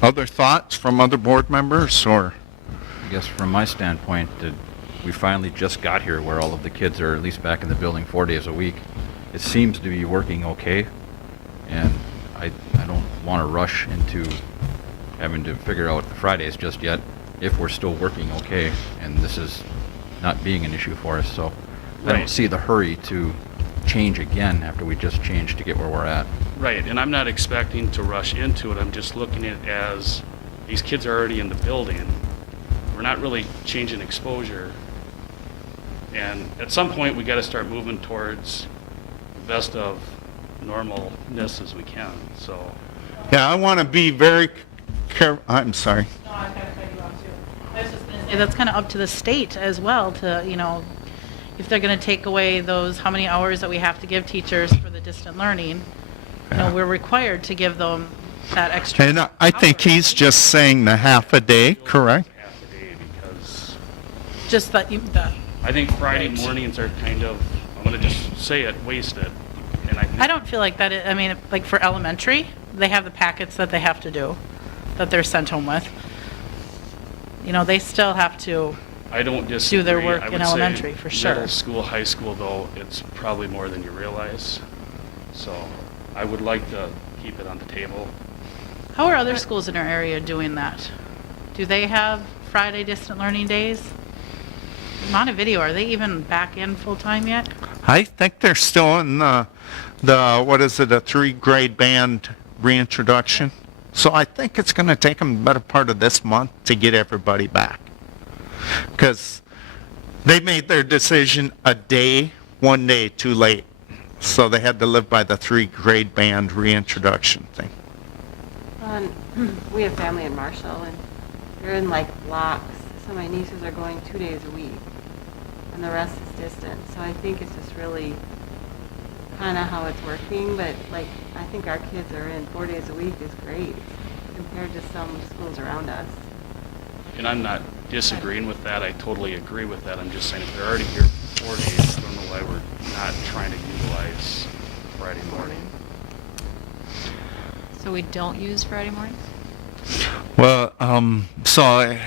Other thoughts from other board members, or? I guess from my standpoint, we finally just got here where all of the kids are at least back in the building 4 days a week. It seems to be working okay, and I don't want to rush into having to figure out the Fridays just yet if we're still working okay, and this is not being an issue for us. So I Right. don't see the hurry to change again after we just changed to get where we're at. Right, and I'm not expecting to rush into it. I'm just looking at it as these kids are already in the building. We're not really changing exposure. And at some point, we got to start moving towards the best of normalness as we can. So, Yeah, I want to be very careful. I'm sorry. No, I kind of cut you off too. I was just going to say that's kind of up to the state as well to, you know, if they're going to take away those, how many hours that we have to give teachers for the distant learning, you know, we're required to give them that extra. And I think hour. he's just saying the half a day, correct? half a day because Just that I think Friday mornings are kind of, I'm going to just say it, wasted. And I think I don't feel like that, I mean, like for elementary, they have the packets that they have to do, that they're sent home with. You know, they still have to, I don't disagree. do their work I in would say elementary, for sure. Middle school, high school, though, it's probably more than you realize. So I would like to keep it on the table. how are other schools in our area doing that? Do they have Friday distant learning days? Montevideo, are they even back in full-time yet? I think they're still in the what is it, a 3-grade band reintroduction. So I think it's going to take them the better part of this month to get everybody back. Because they made their decision one day too late. So they had to live by the 3-grade band reintroduction thing. We have family in Marshall, and they're in like blocks. So my nieces are going 2 days a week, and the rest is distant. So I think it's just really kind of how it's working. But like, I think our kids are in 4 days a week is great compared to some schools around us. And I'm not disagreeing with that. I totally agree with that. I'm just saying if they're already here for 4 days, I don't know why we're not trying to utilize Friday morning. So we don't use Friday mornings? Well, so I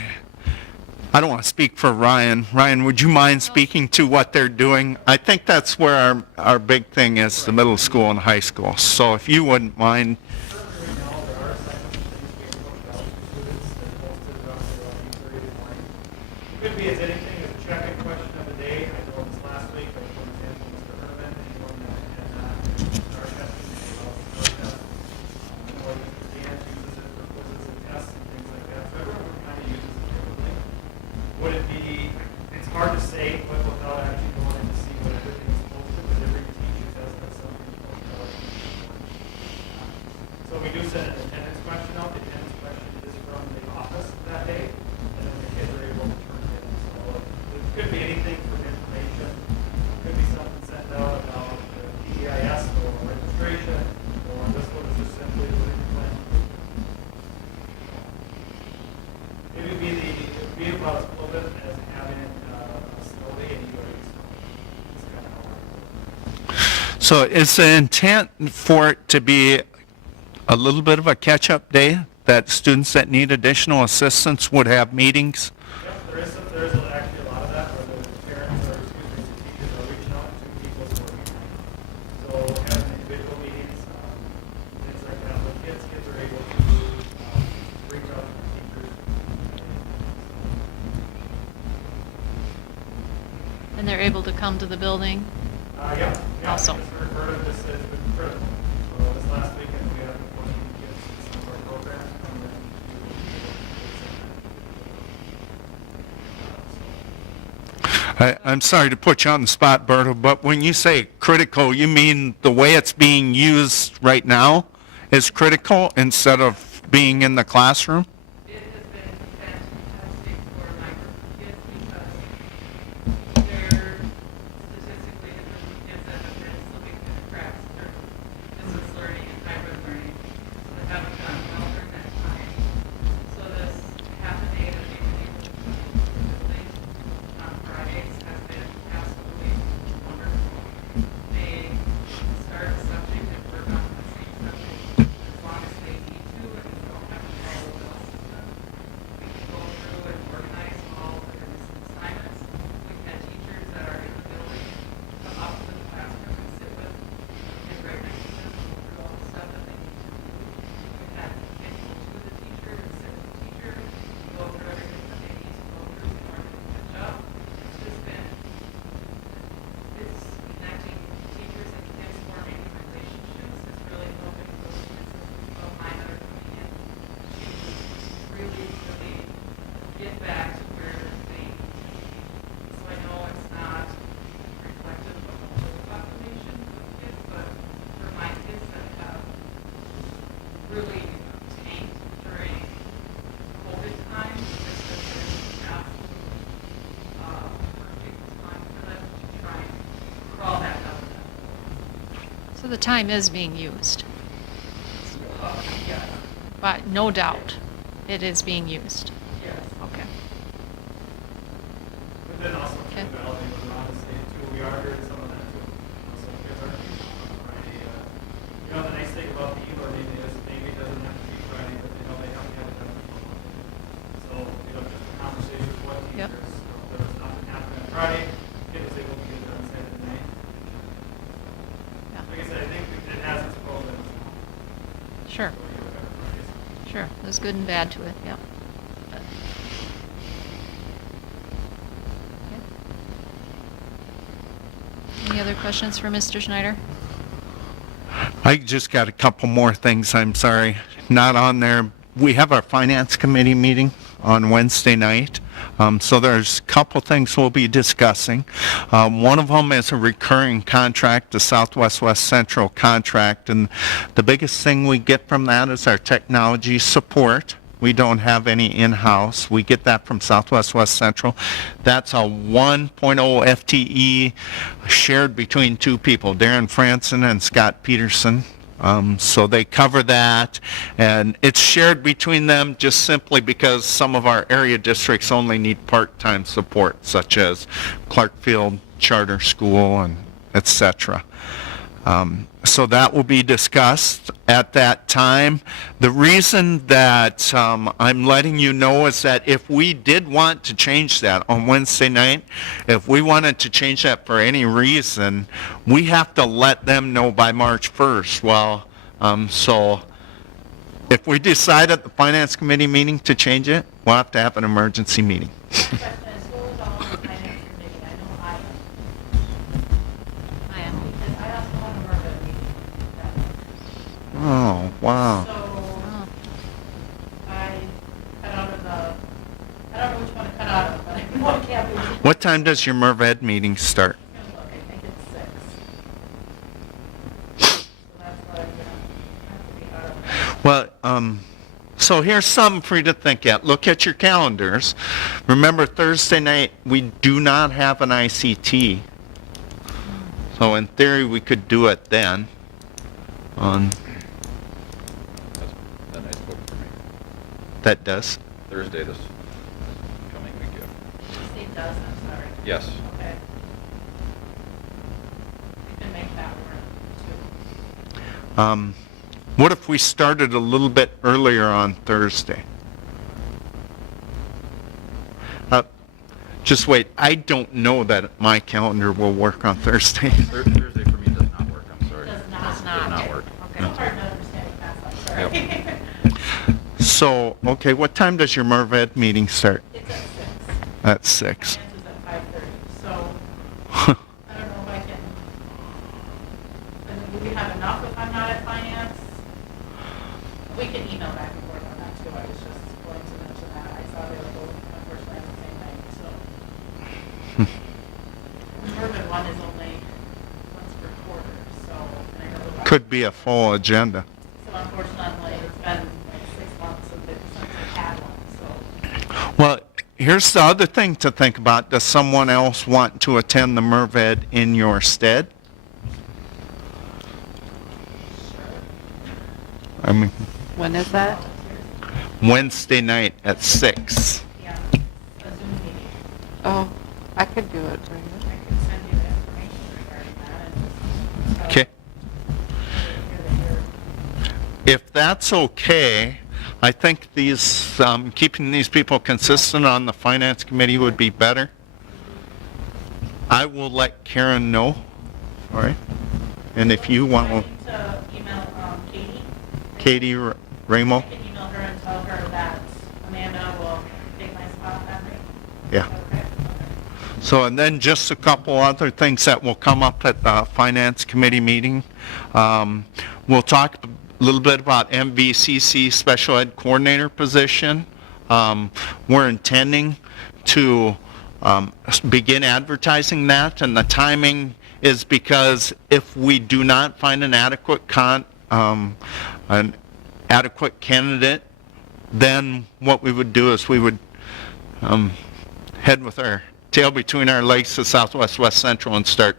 don't want to speak for Ryan. Ryan, would you mind speaking to what they're doing? I think that's where our big thing is, the middle school and high school. So if you wouldn't mind. Could be as anything as a check-in question of the day. I know this last week, like for example, Mr. Herman, anyone that had not started testing, they also started testing. Or Mr. Dan uses it for quizzes and tests and things like that. So everyone kind of uses it differently. Would it be, it's hard to say, but without actually going in to see what everything is posted, but every teacher does have something posted out. So we do send an attendance question out. The attendance question is from the office that day, and then the kids are able to turn it in. So it could be anything from information. It could be something sent out about the PEIS or registration, or this one is just simply what it plan. It would be about as little bit as having a snow day anyway. So it's kind of hard. So is the intent for it to be a little bit of a catch-up day, that students that need additional assistance would have meetings? Yep, there is actually a lot of that where the parents or the teachers are reaching out to people who are behind. So having individual meetings, things like that with kids are able to reach out to the teachers. And they're able to come to the building? Yeah. Awesome. Just refer to this as been critical. So this last weekend we had 14 kids in some of our programs come in. I'm sorry to put you on the spot, Berto, but when you say critical, you mean the way it's being used right now is critical instead of being in the classroom? It has been fantastic for my group of kids because they're statistically the kids that have been slipping through the cracks through distance learning and hybrid learning. So they haven't done well during that time. So this half a day that they've been able to do things on Fridays has been absolutely wonderful. They start a subject and work on the same subject as long as they need to and don't have to follow the bell system. We can go through and organize all of their missing assignments. We've had teachers that are in the building come up to the classroom and sit with kids right next to them, go through all the stuff that they need to do. We've had kids go to the teacher and sit with the teacher, go through everything that they need to go through in order to catch up. It's just been, it's connecting teachers and kids, forming relationships. It's really helping those kids of mine that are coming in to really get back to where they need to be. So I know it's not reflective of the whole population of kids, but for my kids that have really tanked during COVID time, this has been an absolute perfect time for them to try and crawl back up. So the time is being used, Yeah. but no doubt it is being used. Yes. Okay. But then also, Okay. too, Val, they were on the stage too, we are hearing some of that too. Some kids are on Friday. You know, the nice thing about the e-learning is maybe it doesn't have to be Friday, but they know they have to have it done before Monday. So, just a conversation with what Yep. teachers, there was nothing happening on Friday, kid was able to get it done Saturday night. Yeah. Like I said, I think it has its pros and its cons. Sure. So, you have Fridays. Sure. There's good and bad to it. Yep. Any other questions for Mr. Schneider? I just got a couple more things, I'm sorry, not on there. We have our finance committee meeting on Wednesday night. So there's a couple things we'll be discussing. One of them is a recurring contract, the Southwest West Central contract, and the biggest thing we get from that is our technology support. We don't have any in-house. We get that from Southwest West Central. That's a 1.0 FTE shared between two people, Darren Franson and Scott Peterson. So they cover that, and it's shared between them just simply because some of our area districts only need part-time support, such as Clarkfield Charter School and etc. So that will be discussed at that time. The reason that I'm letting you know is that if we did want to change that on Wednesday night, if we wanted to change that for any reason, we have to let them know by March 1st. Well, so if we decide at the Finance Committee meeting to change it, we'll have to have an emergency meeting. Oh, wow. So, I cut out of the, I don't know which one to cut out of, but I know I can't be. What time does your MervEd meeting start? Look, I think it's 6. So that's what I'm gonna have to be out of. Well, so here's something for you to think at. Look at your calendars. Remember, Thursday night, we do not have an ICT. So in theory, we could do it then. That night's booked for me. That does. Thursday this coming week, yeah. It does, I'm sorry. Yes. Okay. We can make that work, too. What if we started a little bit earlier on Thursday? Just wait. I don't know that my calendar will work on Thursday. Thursday for me does not work, I'm sorry. Does not. Does not. Does not work. Okay, it's hard to understand fast, I'm sorry. Yep. So, okay, what time does your MervEd meeting start? It's at 6. At 6. Finance is at 5:30, so I don't know if I can, I mean, do we have enough if I'm not at finance? We can email back and forth on that too, I was just going to mention that, I saw they were both unfortunately on the same night, so. Urban one is only once per quarter, so, and I know the. Could be a full agenda. So unfortunately, it's been like 6 months since I've had one, so. Well, here's the other thing to think about. Does someone else want to attend the MervEd in your stead? I mean, When is that? Wednesday night at 6. Yeah, a Zoom meeting. Oh, I could do it. I can send you the information regarding that and just. Okay. If that's okay, I think these keeping these people consistent on the Finance Committee would be better. I will let Karen know. All right. And if you want I need to email Katie Katie. Ramo. I can email her and tell her that Amanda will take my spot that night. Yeah. Okay. So, and then just a couple other things that will come up at the Finance Committee meeting. We'll talk a little bit about Mvcc Special Ed Coordinator position. We're intending to begin advertising that, and the timing is because if we do not find an adequate candidate, then what we would do is we would head with our tail between our legs to Southwest West Central and start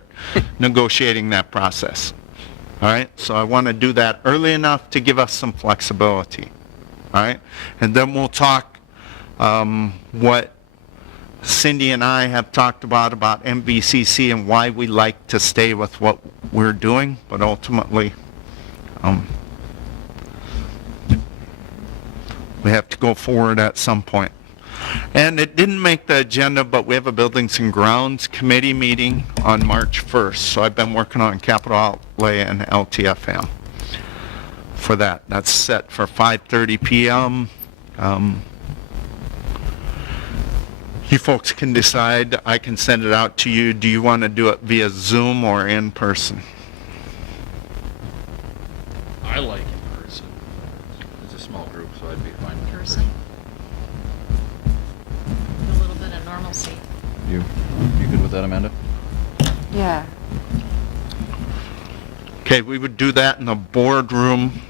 negotiating that process. All right, so I want to do that early enough to give us some flexibility. All right, and then we'll talk what Cindy and I have talked about Mvcc and why we like to stay with what we're doing, but ultimately we have to go forward at some point. And it didn't make the agenda, but we have a Buildings and Grounds Committee meeting on March 1st. So I've been working on capital outlay and LTFM for that. That's set for 5:30 p.m. You folks can decide. I can send it out to you. Do you want to do it via Zoom or in person? I like in person. It's a small group, so I'd be fine with Person. A little bit policy. You good with that, Amanda? Yeah. Okay, we would do that in the boardroom.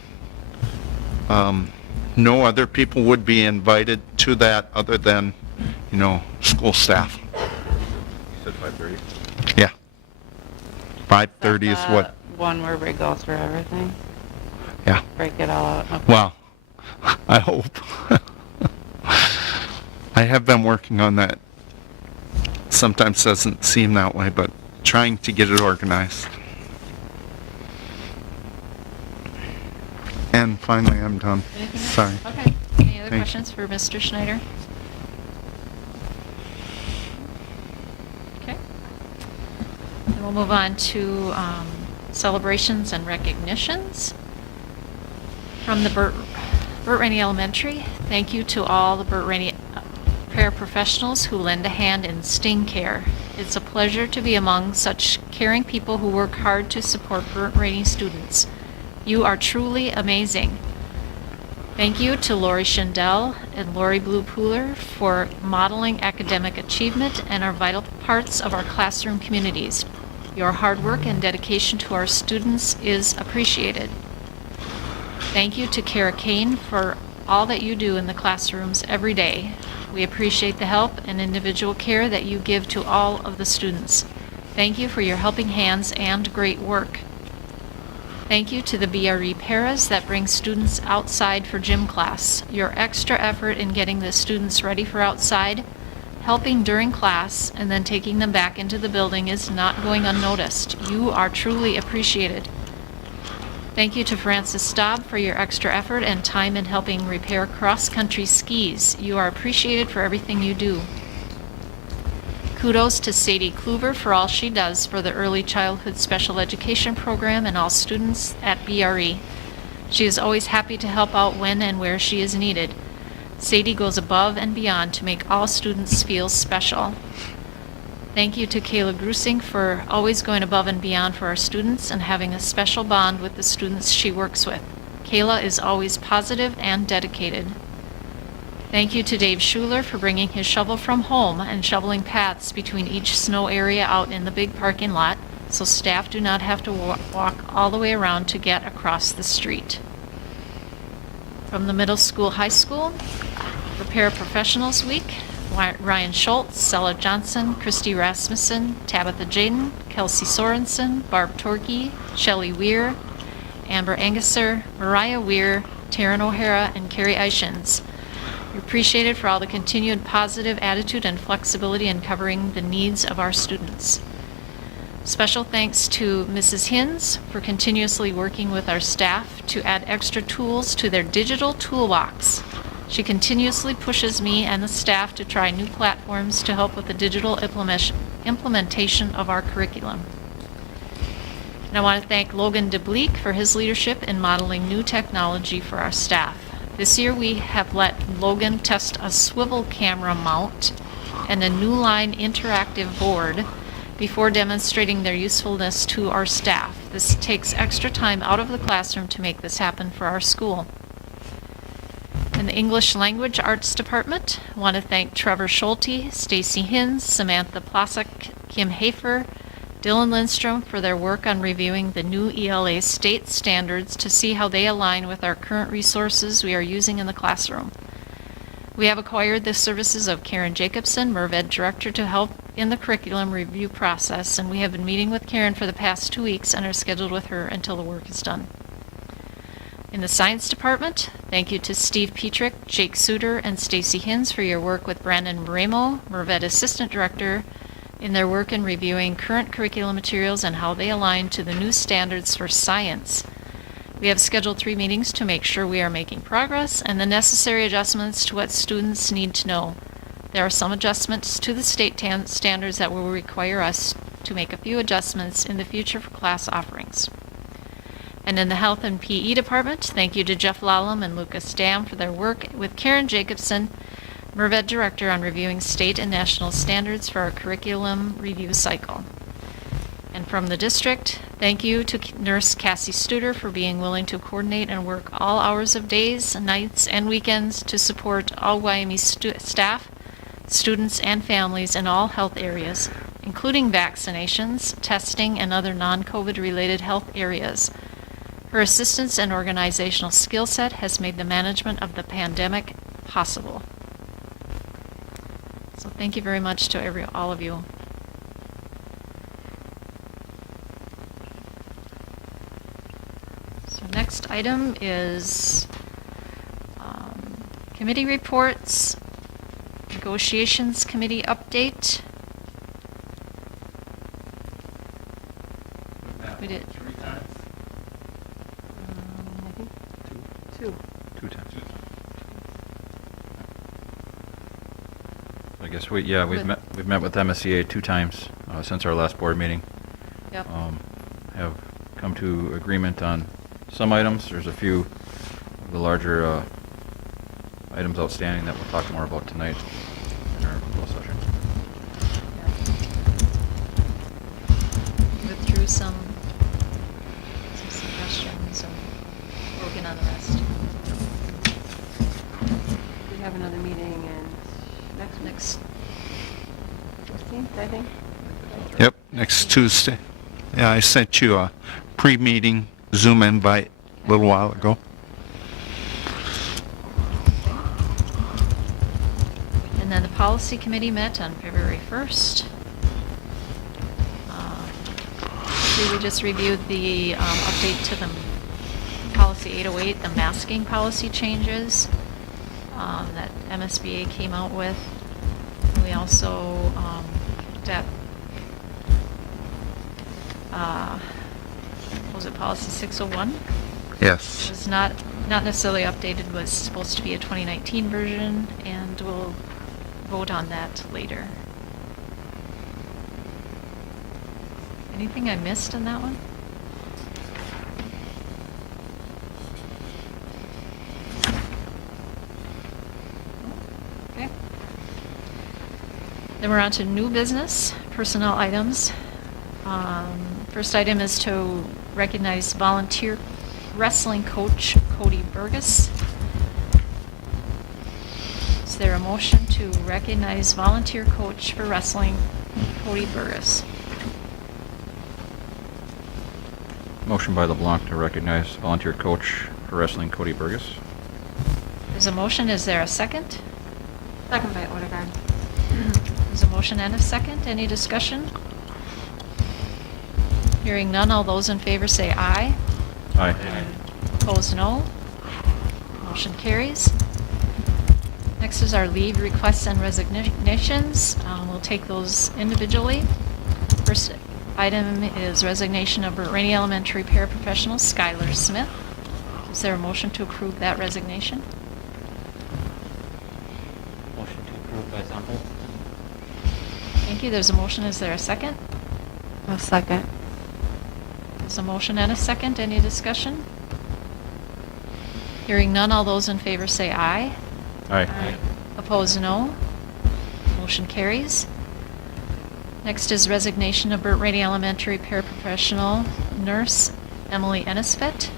No other people would be invited to that other than, school staff. You said 5:30? Yeah. 5:30 is what, One where we go through everything, yeah. break it all out. Okay. Well, I hope. I have been working on that. Sometimes doesn't seem that way, but trying to get it organized. And finally, I'm done. Anything else? Sorry. Okay. Any other Thanks. questions for Mr. Schneider? Okay. Then we'll move on to celebrations and recognitions. From the Burt Rainey Elementary, thank you to all the Burt Rainey paraprofessionals who lend a hand in STING care. It's a pleasure to be among such caring people who work hard to support Burt Rainey students. You are truly amazing. Thank you to Lori Schindel and Lori Blue Pooler for modeling academic achievement and are vital parts of our classroom communities. Your hard work and dedication to our students is appreciated. Thank you to Kara Kane for all that you do in the classrooms every day. We appreciate the help and individual care that you give to all of the students. Thank you for your helping hands and great work. Thank you to the BRE paras that bring students outside for gym class. Your extra effort in getting the students ready for outside, helping during class, and then taking them back into the building is not going unnoticed. You are truly appreciated. Thank you to Francis Staub for your extra effort and time in helping repair cross-country skis. You are appreciated for everything you do. Kudos to Sadie Kluver for all she does for the Early Childhood Special Education Program and all students at BRE. She is always happy to help out when and where she is needed. Sadie goes above and beyond to make all students feel special. Thank you to Kayla Grusing for always going above and beyond for our students and having a special bond with the students she works with. Kayla is always positive and dedicated. Thank you to Dave Schuler for bringing his shovel from home and shoveling paths between each snow area out in the big parking lot so staff do not have to walk all the way around to get across the street. From the middle school, high school, for Paraprofessionals Week, Ryan Schultz, Ella Johnson, Christy Rasmussen, Tabitha Jaden, Kelsey Sorensen, Barb Torkey, Shelley Weir, Amber Anguser, Mariah Weir, Taryn O'Hara, and Carrie Eichens. You're appreciated for all the continued positive attitude and flexibility in covering the needs of our students. Special thanks to Mrs. Hins for continuously working with our staff to add extra tools to their digital toolbox. She continuously pushes me and the staff to try new platforms to help with the digital implementation of our curriculum. And I want to thank Logan DeBleek for his leadership in modeling new technology for our staff. This year we have let Logan test a swivel camera mount and a new line interactive board before demonstrating their usefulness to our staff. This takes extra time out of the classroom to make this happen for our school. In the English Language Arts Department, I want to thank Trevor Schulte, Stacy Hins, Samantha Plasak, Kim Hafer, Dylan Lindstrom for their work on reviewing the new ELA state standards to see how they align with our current resources we are using in the classroom. We have acquired the services of Karen Jacobson, MervEd Director, to help in the curriculum review process, and we have been meeting with Karen for the past 2 weeks and are scheduled with her until the work is done. In the Science Department, thank you to Steve Petrick, Jake Suter, and Stacy Hins for your work with Brandon Ramo, MervEd Assistant Director, in their work in reviewing current curriculum materials and how they align to the new standards for science. We have scheduled 3 meetings to make sure we are making progress and the necessary adjustments to what students need to know. There are some adjustments to the state standards that will require us to make a few adjustments in the future for class offerings. And in the Health and PE Department, thank you to Jeff Lallam and Lucas Dam for their work with Karen Jacobson, MervEd Director, on reviewing state and national standards for our curriculum review cycle. And from the district, thank you to Nurse Cassie Studer for being willing to coordinate and work all hours of days, nights, and weekends to support all Wyoming staff students and families in all health areas, including vaccinations, testing, and other non-COVID related health areas. Her assistance and organizational skill set has made the management of the pandemic possible. So thank you very much to all of you. So next item is committee reports, negotiations committee update. We did. I think two. Two times. I guess we've met with MSCA 2 times since our last board meeting. Yep. Have come to agreement on some items. There's a few of the larger items outstanding that we'll talk more about tonight in our closed session. Withdrew some suggestions and working on the rest. We have another meeting in next 15th, I think. Yep, next Tuesday. Yeah, I sent you a pre-meeting Zoom invite a little while ago. And then the policy committee met on February 1st. We just reviewed the update to the policy 808, the masking policy changes that MSBA came out with. We also looked at was it policy 601? It Yes. was not necessarily updated, was supposed to be a 2019 version, and we'll vote on that later. Anything I missed in that one? Okay. Then we're on to new business, personnel items. First item is to recognize volunteer wrestling coach Cody Burgess. Is there a motion to recognize volunteer coach for wrestling Cody Burgess? Motion by LeBlanc to recognize volunteer coach for wrestling Cody Burgess. There's a motion. Is there a second? Second by Odegaard. There's a motion and a second. Any discussion? Hearing none, all those in favor say aye. Aye. Opposed, no. Motion carries. Next is our leave requests and resignations. We'll take those individually. First item is resignation of Burt Rainey Elementary paraprofessional Skylar Smith. Is there a motion to approve that resignation? Motion to approve by Zempel. Thank you. There's a motion. Is there a second? A second. There's a motion and a second. Any discussion? Hearing none, all those in favor say aye. Aye. Opposed, no. Motion carries. Next is resignation of Burt Rainey Elementary paraprofessional nurse Emily Ennisfet.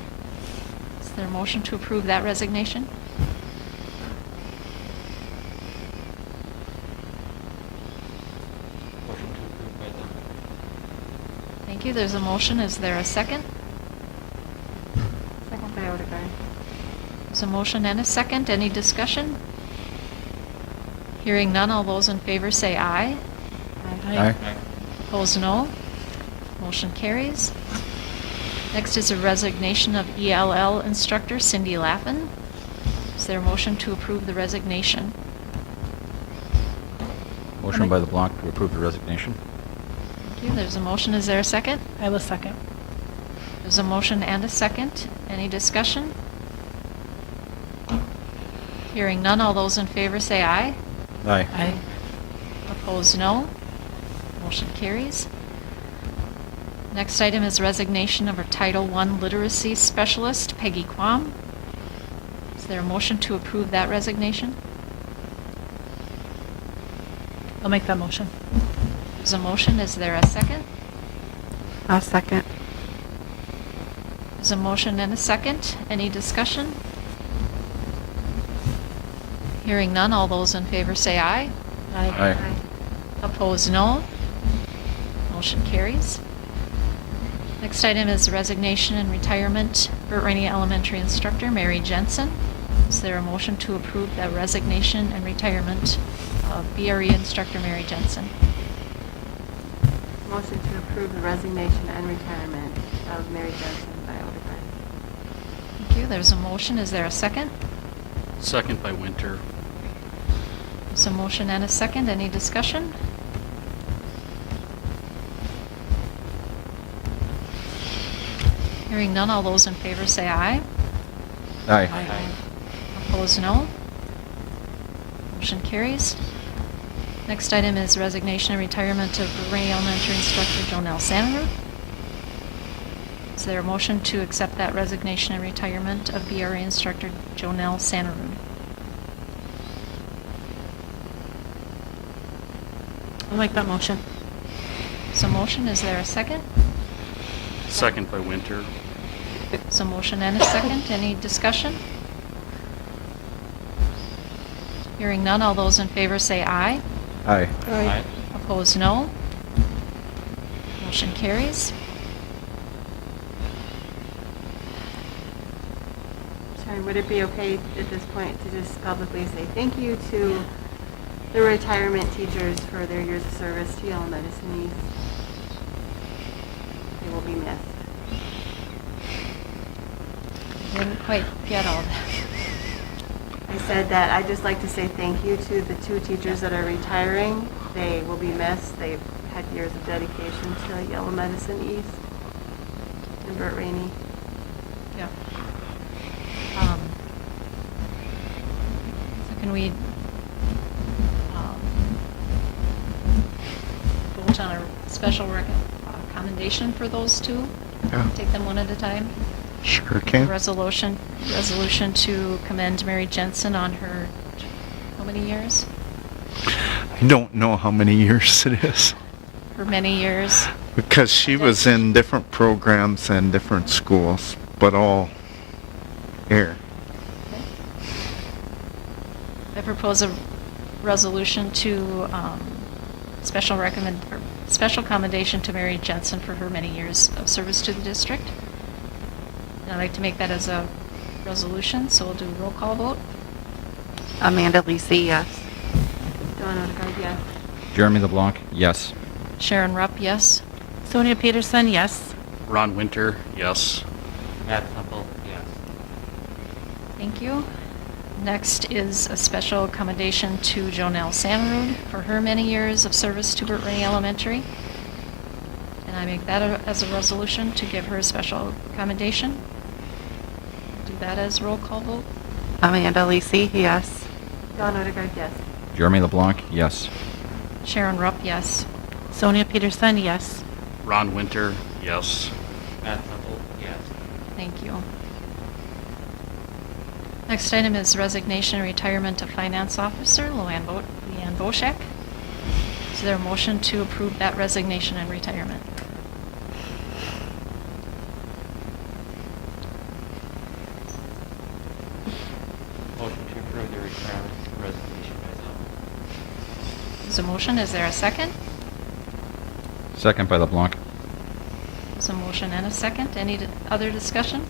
Is there a motion to approve that resignation? Motion to approve by Zempel. Thank you. There's a motion. Is there a second? Second by Odegaard. There's a motion and a second. Any discussion? Hearing none, all those in favor say aye. Aye. Opposed, no. Motion carries. Next is a resignation of ELL instructor Cindy Lappin. Is there a motion to approve the resignation? Motion by LeBlanc to approve the resignation. Thank you. There's a motion. Is there a second? I will second. There's a motion and a second. Any discussion? Hearing none, all those in favor say aye. Aye. Aye. Opposed, no. Motion carries. Next item is resignation of our Title I Literacy Specialist, Peggy Quam. Is there a motion to approve that resignation? I'll make that motion. There's a motion. Is there a second? A second. There's a motion and a second. Any discussion? Hearing none, all those in favor say aye. Aye. Opposed, no. Motion carries. Next item is resignation and retirement. Burt Rainey Elementary Instructor Mary Jensen. Is there a motion to approve the resignation and retirement of BRE Instructor Mary Jensen? Motion to approve the resignation and retirement of Mary Jensen by Odegaard. Thank you. There's a motion. Is there a second? Second by Winter. There's a motion and a second. Any discussion? Hearing none, all those in favor say aye. Aye. Opposed, no. Motion carries. Next item is resignation and retirement of Burt Rainey Elementary Instructor Jonelle Sanarud. Is there a motion to accept that resignation and retirement of BRE Instructor Jonelle Sanarud? I'll make that motion. So motion, is there a second? Second by Winter. So motion and a second. Any discussion? Hearing none, all those in favor say aye. Aye. Aye. Opposed, no. Motion carries. Sharon, would it be okay at this point to just publicly say thank you to the retirement teachers for their years of service to Ela Medicine East? They will be missed. Didn't quite get all that. I said that I'd just like to say thank you to the two teachers that are retiring. They will be missed. They've had years of dedication to Ela Medicine East and Burt Rainey. Yeah. So can we vote on a special commendation for those two? Yeah. Take them one at a time? Sure can. Resolution to commend Mary Jensen on her, how many years? I don't know how many years it is. For many years. Because she was in different programs and different schools, but all here. Okay. I propose a resolution to special commendation to Mary Jensen for her many years of service to the district. And I'd like to make that as a resolution, so we'll do a roll call vote. Amanda Lisi, yes. Dawn Odegaard, yes. Jeremy LeBlanc, yes. Sharon Rupp, yes. Sonia Peterson, yes. Ron Winter, yes. Matt Temple, yes. Thank you. Next is a special commendation to Jonelle Sanarud for her many years of service to Burt Rainey Elementary. And I make that as a resolution to give her a special commendation. Do that as roll call vote. Amanda Lisi, yes. Dawn Odegaard, yes. Jeremy LeBlanc, yes. Sharon Rupp, yes. Sonia Peterson, yes. Ron Winter, yes. Matt Temple, yes. Thank you. Next item is resignation and retirement of Finance Officer Leanne Boshak. Is there a motion to approve that resignation and retirement? Motion to approve the retirement resignation by Zalman. There's a motion. Is there a second? Second by LeBlanc. There's a motion and a second. Any other discussion?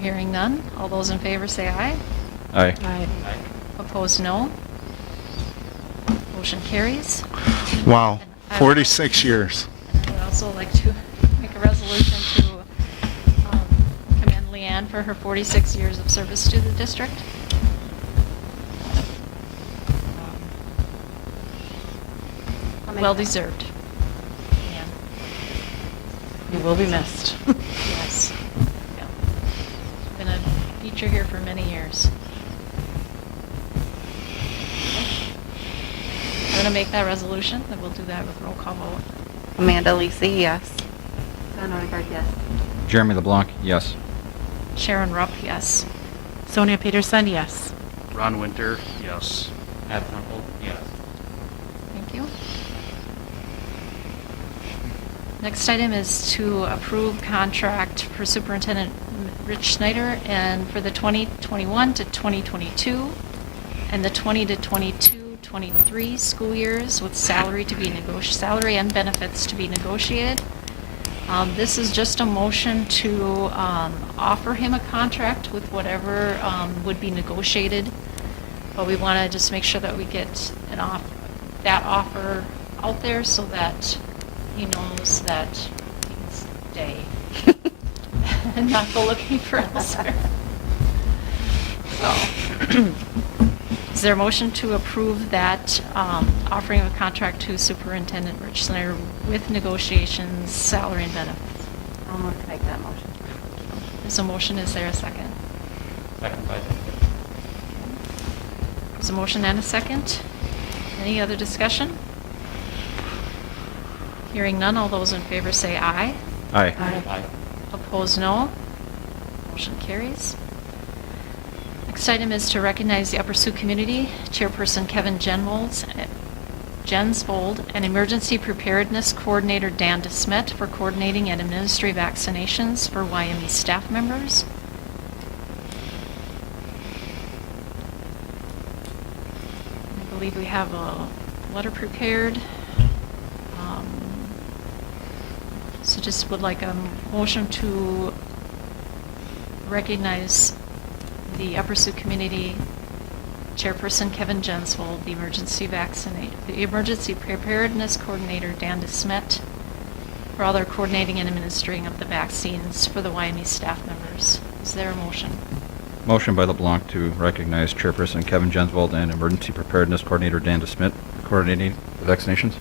Hearing none. All those in favor say aye. Aye. Aye. Opposed, no. Motion carries. Wow, And I would- 46 years. And I would also like to make a resolution to commend Leanne for her 46 years of service to the district. I'll make Well that. deserved. You will be missed. Yes. Yeah. Been a teacher here for many years. I'm going to make that resolution, and we'll do that with roll call vote. Amanda Lisi, yes. Dawn Odegaard, yes. Jeremy LeBlanc, yes. Sharon Rupp, yes. Sonia Peterson, yes. Ron Winter, yes. Matt Temple, yes. Thank you. Next item is to approve contract for Superintendent Rich Snyder, and for the 2021 to 2022 and the 20 to 23 school years with salary salary and benefits to be negotiated. This is just a motion to offer him a contract with whatever would be negotiated, but we want to just make sure that we get that offer out there so that he knows that he can stay and not go looking for elsewhere. So, is there a motion to approve that offering of a contract to Superintendent Rich Snyder with negotiations, salary, and benefits? I'll move to make that motion. There's a motion. Is there a second? Second by Jensen. There's a motion and a second. Any other discussion? Hearing none, all those in favor say aye. Aye. Aye. Opposed, no. Motion carries. Next item is to recognize the Upper Sioux Community Chairperson Kevin Jensvold and Emergency Preparedness Coordinator Dan DeSmet for coordinating and administering vaccinations for Wyoming staff members. I believe we have a letter prepared. So just would like a motion to recognize the Upper Sioux Community Chairperson Kevin Jensvold, the Emergency Preparedness Coordinator Dan DeSmet for all their coordinating and administering of the vaccines for the Wyoming staff members. Is there a motion? Motion by LeBlanc to recognize Chairperson Kevin Jensvold and Emergency Preparedness Coordinator Dan DeSmet coordinating the vaccinations.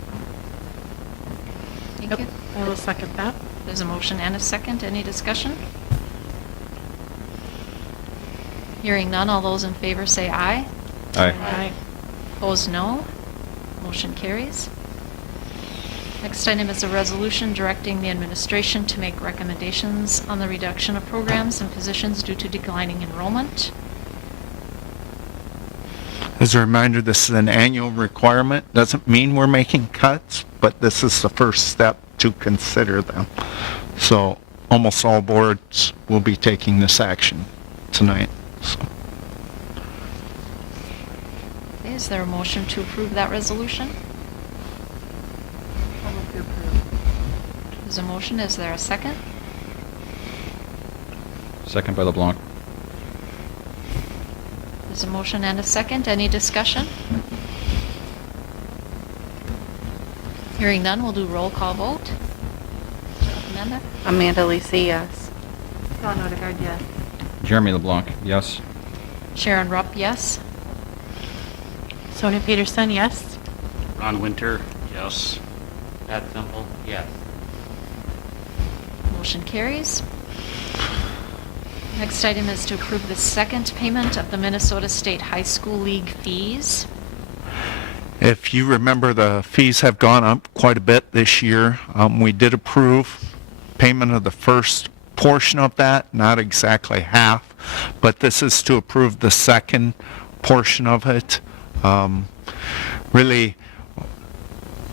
Thank Yep, you. I will second that. There's a motion and a second. Any discussion? Hearing none, all those in favor say aye. Aye. Opposed, no. Motion carries. Next item is a resolution directing the administration to make recommendations on the reduction of programs and positions due to declining enrollment. As a reminder, this is an annual requirement. Doesn't mean we're making cuts, but this is the first step to consider them. So almost all boards will be taking this action tonight. So. Okay, is there a motion to approve that resolution? I'll move to approve. There's a motion. Is there a second? Second by LeBlanc. There's a motion and a second. Any discussion? Hearing none, we'll do roll call vote. Amanda? Amanda Lisi, yes. Dawn Odegaard, yes. Jeremy LeBlanc, yes. Sharon Rupp, yes. Sonia Peterson, yes. Ron Winter, yes. Pat Semple, yes. Motion carries. Next item is to approve the second payment of the Minnesota State High School League fees. If you remember, the fees have gone up quite a bit this year. We did approve payment of the first portion of that, not exactly half, but this is to approve the second portion of it. Really,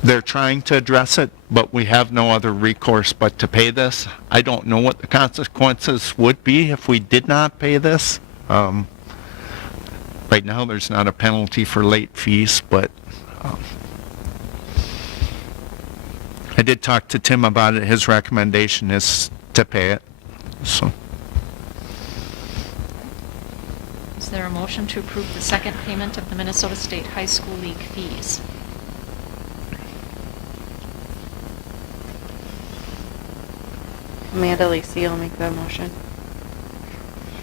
they're trying to address it, but we have no other recourse but to pay this. I don't know what the consequences would be if we did not pay this. Right now, there's not a penalty for late fees, but I did talk to Tim about it. His recommendation is to pay it. So. Is there a motion to approve the second payment of the Minnesota State High School League fees? Amanda Lisi will make that motion.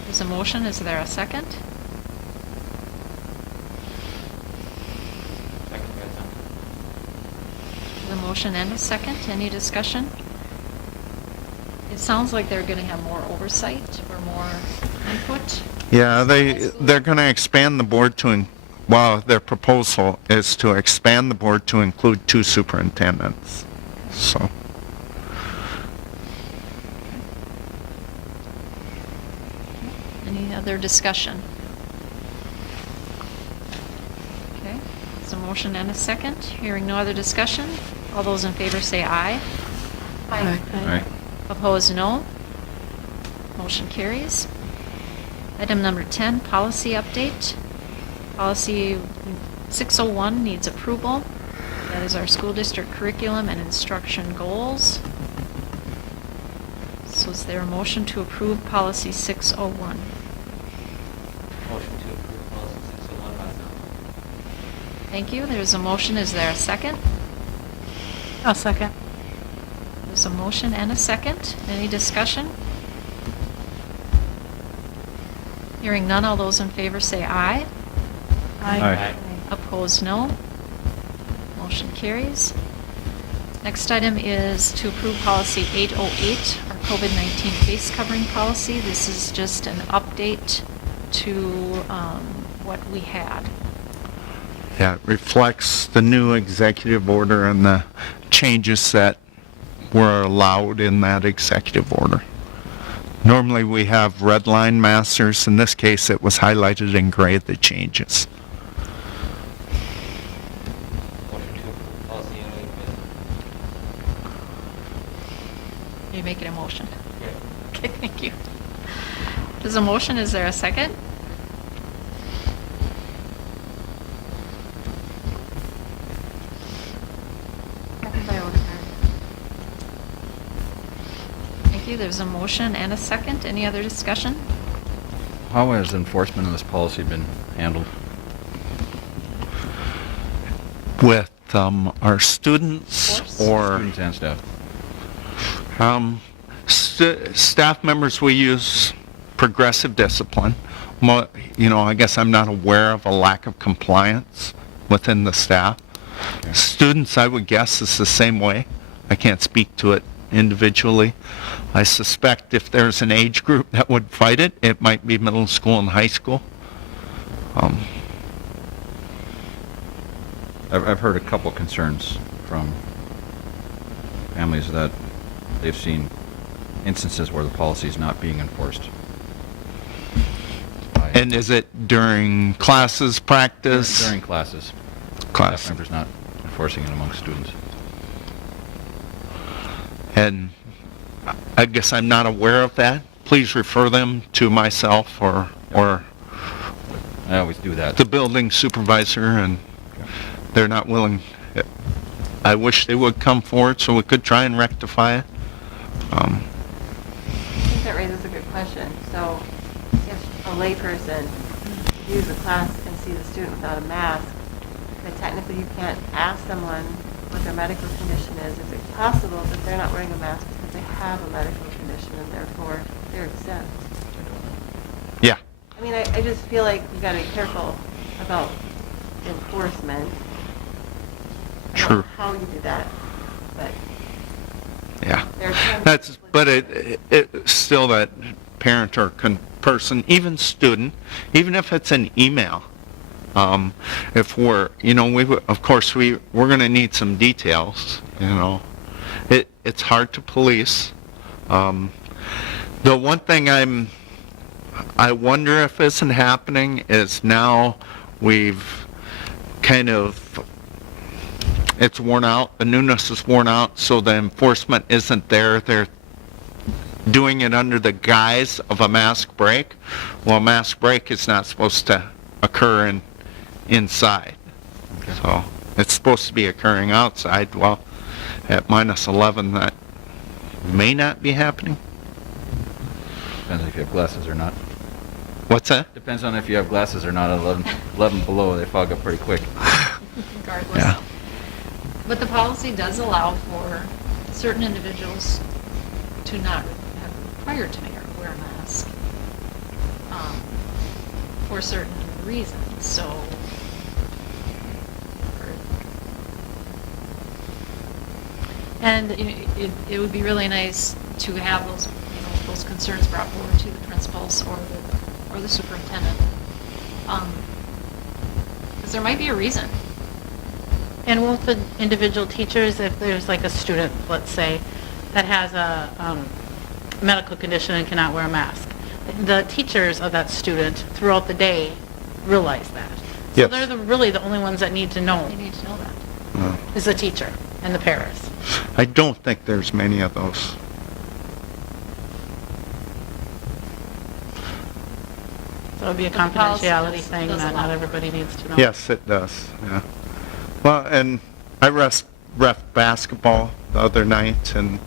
There's a motion. Is there a second? Second by Semple. There's a motion and a second. Any discussion? It sounds like they're going to have more oversight or more input. Yeah, they're going to expand the board their proposal is to expand the board to include 2 superintendents. So. Any other discussion? Okay, there's a motion and a second. Hearing no other discussion, all those in favor say aye. Aye. Aye. Opposed, no. Motion carries. Item number 10, policy update. Policy 601 needs approval. That is our school district curriculum and instruction goals. So is there a motion to approve policy 601? Motion to approve policy 601 as outlined. Thank you. There's a motion. Is there a second? I'll second. There's a motion and a second. Any discussion? Hearing none, all those in favor say aye. Aye. Opposed, no. Motion carries. Next item is to approve policy 808, our COVID-19 face covering policy. This is just an update to what we had. Yeah, it reflects the new executive order and the changes that were allowed in that executive order. Normally we have red line masters. In this case, it was highlighted in gray, the changes. Motion to approve policy 808 Are you making a motion? Yeah. Okay, thank you. There's a motion. Is there a second? Second by Odegaard. Thank you. There's a motion and a second. Any other discussion? How has enforcement of this policy been handled? With our students Of course. or Students and staff. Staff members, we use progressive discipline. I guess I'm not aware of a lack of compliance within the staff. Okay. Students, I would guess, is the same way. I can't speak to it individually. I suspect if there's an age group that would fight it, it might be middle school and high school. I've heard a couple concerns from families that they've seen instances where the policy is not being enforced. And is it during classes, practice? During classes. Class. Staff members not enforcing it among students. And I guess I'm not aware of that. Please refer them to myself or I always do that. the building supervisor, and they're not willing. I wish they would come forward so we could try and rectify it. I think that raises a good question. So if a layperson views a class and sees a student without a mask, but technically you can't ask someone what their medical condition is. Is it possible that they're not wearing a mask because they have a medical condition and therefore they're exempt? Yeah. I mean, I just feel like you got to be careful about enforcement. I don't know True. how you do that, but Yeah. there are times. But it still that parent or person, even student, even if it's an email, if we're, of course we're going to need some details, it's hard to police. The one thing I wonder if isn't happening is now we've kind of, it's worn out, the newness is worn out, so the enforcement isn't there. They're doing it under the guise of a mask break. Well, a mask break is not supposed to occur inside. Okay. So it's supposed to be occurring outside. Well, at -11, that may not be happening. Depends if you have glasses or not. What's that? Depends on if you have glasses or not. 11 below, they fog up pretty quick. Regardless. Yeah. But the policy does allow for certain individuals to not have required to wear a mask for certain reasons. So, and it would be really nice to have those concerns brought forward to the principals or the superintendent, because there might be a reason. And won't the individual teachers, if there's like a student, let's say, that has a medical condition and cannot wear a mask, the teachers of that student throughout the day realize that. So Yes. they're really the only ones that need to know, They need to know that. No. is the teacher and the paras. I don't think there's many of those. It'll be a But the policy confidentiality does thing that allow not it. everybody needs to know. Yes, it does, yeah. Well, and I ref basketball the other night, and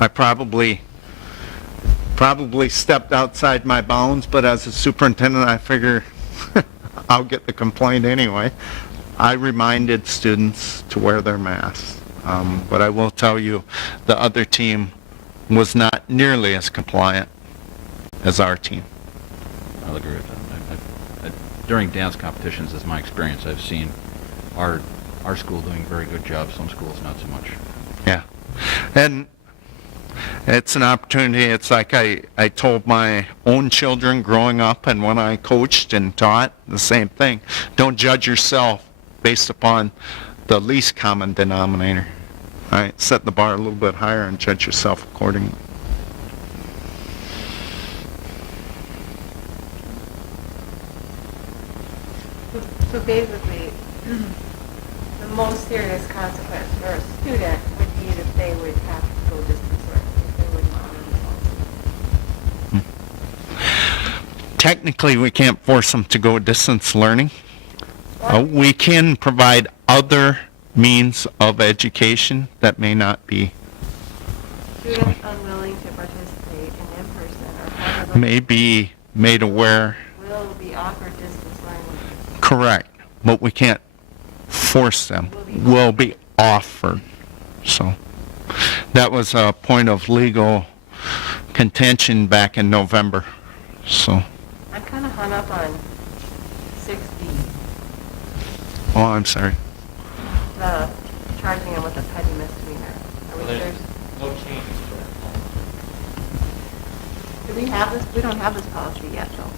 I probably stepped outside my bounds, but as a superintendent, I figure I'll get the complaint anyway. I reminded students to wear their masks, but I will tell you, the other team was not nearly as compliant as our team. I'll agree with that. During dance competitions, is my experience, I've seen our school doing a very good job, some schools not so much. Yeah. And it's an opportunity. It's like I told my own children growing up, and when I coached and taught, the same thing. Don't judge yourself based upon the least common denominator. All right? Set the bar a little bit higher and judge yourself accordingly. So basically, the most serious consequence for a student would be that they would have to go distance learning if they wouldn't honor the policy. Technically, we can't force them to go distance learning. We can provide other means of education that may not be, Students unwilling to participate in in-person or however may be made aware. will be offered distance learning. Correct, but we can't force them. Will be offered. So that was a point of legal contention back in November. So, I'm kind of hung up on 6B, oh, I'm sorry. the charging them with a petty misdemeanor. Are we There's sure? no changes to that policy. Do we have this? We don't have this policy yet, though.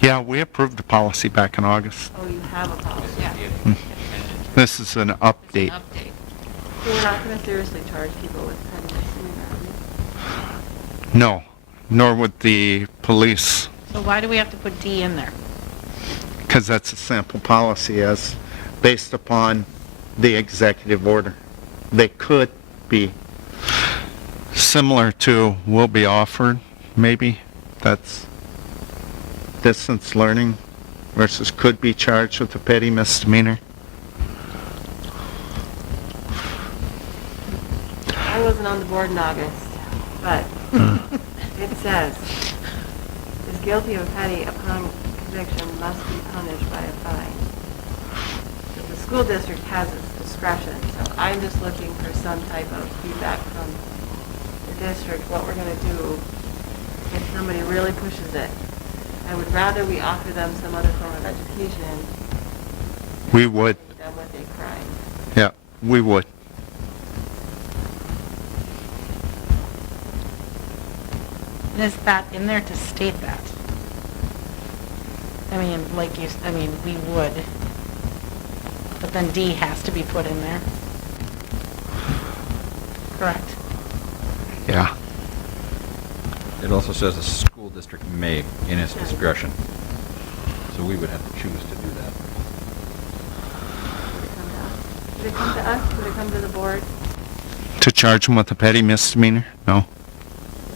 Yeah, we approved the policy back in August. Oh, you have a policy. This is the amendment. This is an update. Update. So we're not going to seriously charge people with petty misdemeanor, are we? No, nor would the police, So why do we have to put D in there? because that's a sample policy as based upon the executive order. They could be similar to will be offered, maybe. That's distance learning versus could be charged with a petty misdemeanor. I wasn't on the board in August, but it says, is guilty of petty upon conviction must be punished by a fine. So the school district has its discretion, so I'm just looking for some type of feedback from the district, what we're going to do if somebody really pushes it. I would rather we offer them some other form of education We would, than with a crime. yeah, we would. And is that in there to state that? I mean, we would. But then D has to be put in there. Correct. Yeah. It also says the school district may, in its discretion. So we would have to choose to do that. Would it come to us? Would it come to the board? To charge them with a petty misdemeanor? No. It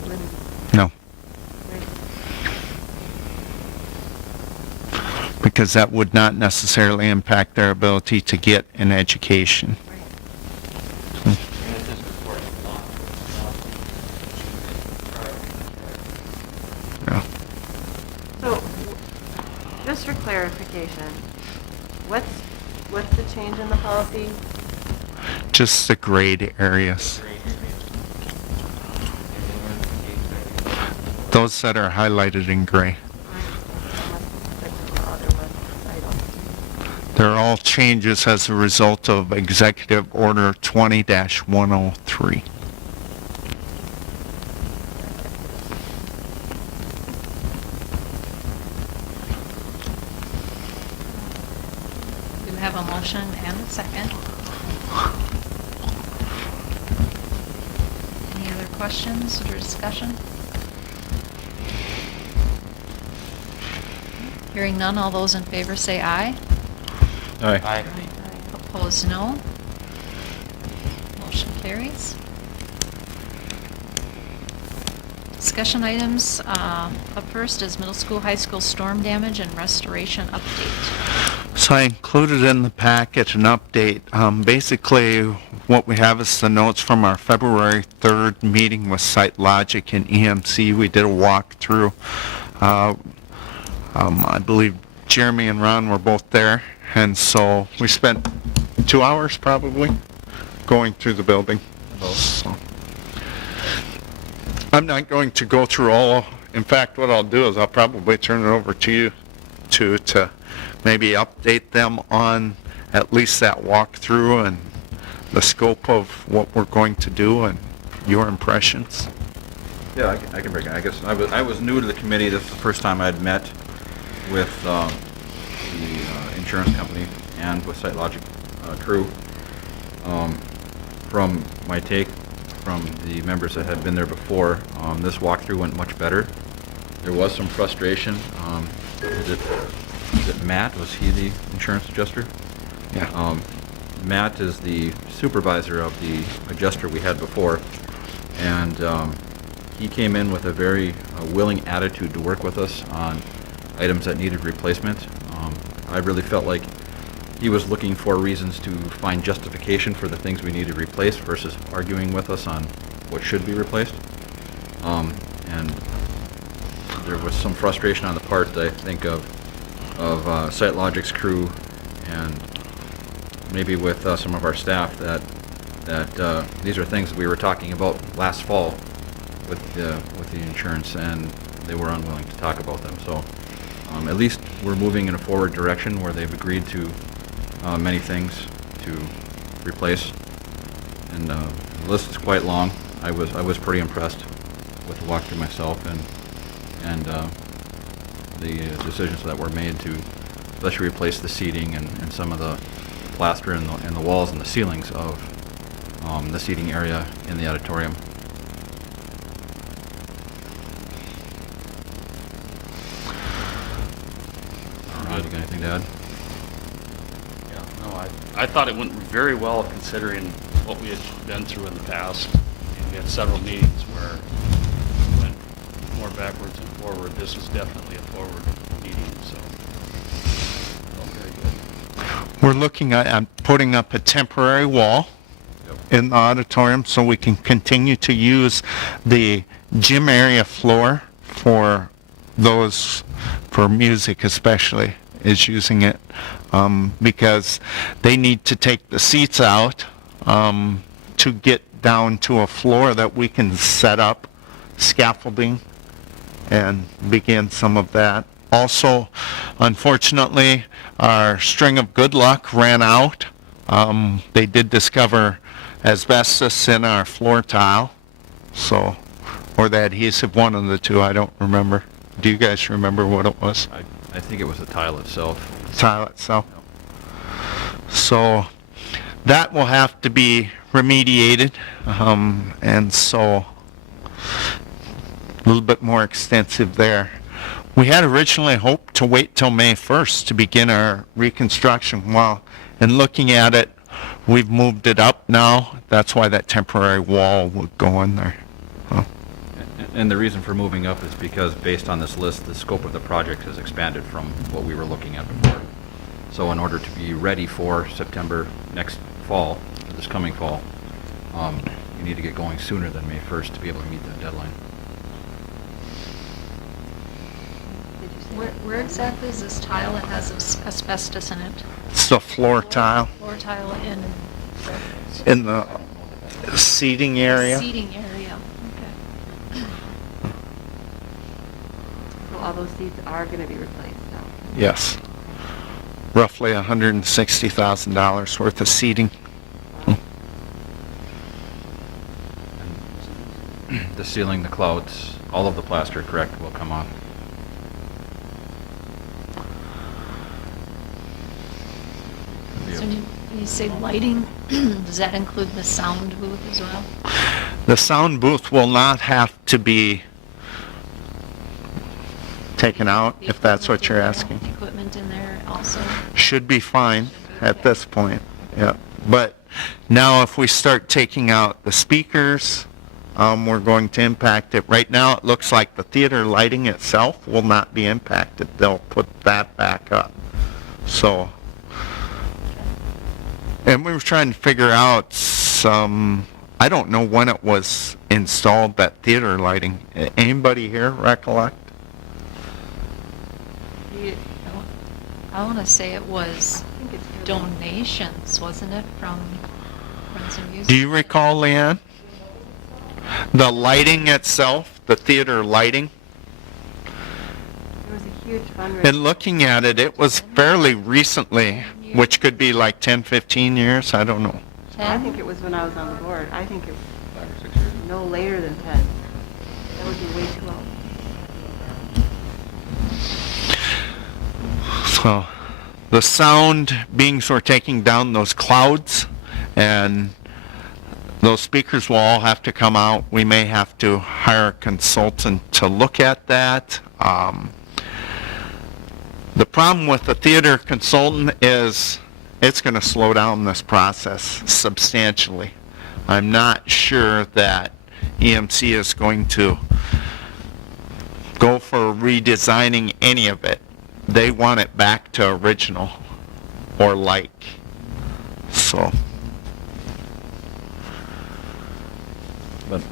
wouldn't. No. Because that would not necessarily impact their ability to get an education. And it's just reporting law. Yeah. So, just for clarification, what's the change in the policy? Just the grade areas. Those that are highlighted in gray. They're all changes as a result of Executive Order 20-103. You have a motion and a second. Any other questions or discussion? Hearing none, all those in favor say aye. Aye. Opposed, no. Motion carries. Discussion items. Up first is middle school, high school storm damage and restoration update. So I included in the packet an update. Basically, what we have is the notes from our February 3rd meeting with SiteLogic and EMC. We did a walkthrough. I believe Jeremy and Ron were both there, and so we spent 2 hours probably going through the building. So I'm not going to go through all. In fact, what I'll do is I'll probably turn it over to you to maybe update them on at least that walkthrough and the scope of what we're going to do and your impressions. Yeah, I can break it. I guess I was new to the committee. This is the first time I'd met with the insurance company and with SiteLogic crew. From my take from the members that had been there before, this walkthrough went much better. There was some frustration. Is it Matt? Was he the insurance adjuster? Yeah. Matt is the supervisor of the adjuster we had before, and he came in with a very willing attitude to work with us on items that needed replacement. I really felt like he was looking for reasons to find justification for the things we needed replaced versus arguing with us on what should be replaced. And there was some frustration on the part, I think, of SiteLogic's crew and maybe with some of our staff that these are things that we were talking about last fall with the insurance, and they were unwilling to talk about them. So at least we're moving in a forward direction where they've agreed to many things to replace, and the list is quite long. I was pretty impressed with the walkthrough myself, and the decisions that were made to especially replace the seating and some of the plaster in the walls and the ceilings of the seating area in the auditorium. Rod, you got anything to add? Yeah, no, I thought it went very well considering what we had been through in the past. And we had several meetings where we went more backwards and forward. This was definitely a forward meeting, so felt very good. We're looking at putting up a temporary wall in the auditorium so we can continue to use the gym area floor for those, for music especially, is using it because they need to take the seats out to get down to a floor that we can set up scaffolding and begin some of that. Also, unfortunately, our string of good luck ran out. They did discover asbestos in our floor tile, so, or the adhesive, one of the two, I don't remember. Do you guys remember what it was? I think it was the tile itself. Tile itself. So that will have to be remediated, and so a little bit more extensive there. We had originally hoped to wait till May 1st to begin our reconstruction. Well, in looking at it, we've moved it up now. That's why that temporary wall would go in there. And the reason for moving up is because based on this list, the scope of the project has expanded from what we were looking at before. So in order to be ready for September next fall, this coming fall, you need to get going sooner than May 1st to be able to meet that deadline. Where exactly is this tile that has asbestos in it? It's the floor tile Floor tile in the seating area. seating area. Okay. So all those seats are going to be replaced now. Yes. Roughly $160,000 worth of seating. And the ceiling, the clouds, all of the plaster, correct, will come off. So when you say lighting, does that include the sound booth as well? The sound booth will not have to be taken out, The if that's what you're equipment in asking. there, Equipment in there also? Should be fine at okay. this point, yeah. But now if we start taking out the speakers, we're going to impact it. Right now, it looks like the theater lighting itself will not be impacted. They'll put that back up. So, and we were trying to figure out some, I don't know when it was installed, that theater lighting. Anybody here recollect? I want to say it was I think it's good. donations, wasn't it, from Friends of Music? Do you recall, Leanne? The lighting itself, the theater lighting? There was a huge fundraiser. And looking at it, it was fairly recently, which could be like 10, 15 years, I don't know. I think it was when I was on the board. I think it was 5 or 6 years. no later than 10. That would be way too old. So the sound beings were taking down those clouds, and those speakers will all have to come out. We may have to hire a consultant to look at that. The problem with the theater consultant is it's going to slow down this process substantially. I'm not sure that EMC is going to go for redesigning any of it. They want it back to original or like. So, But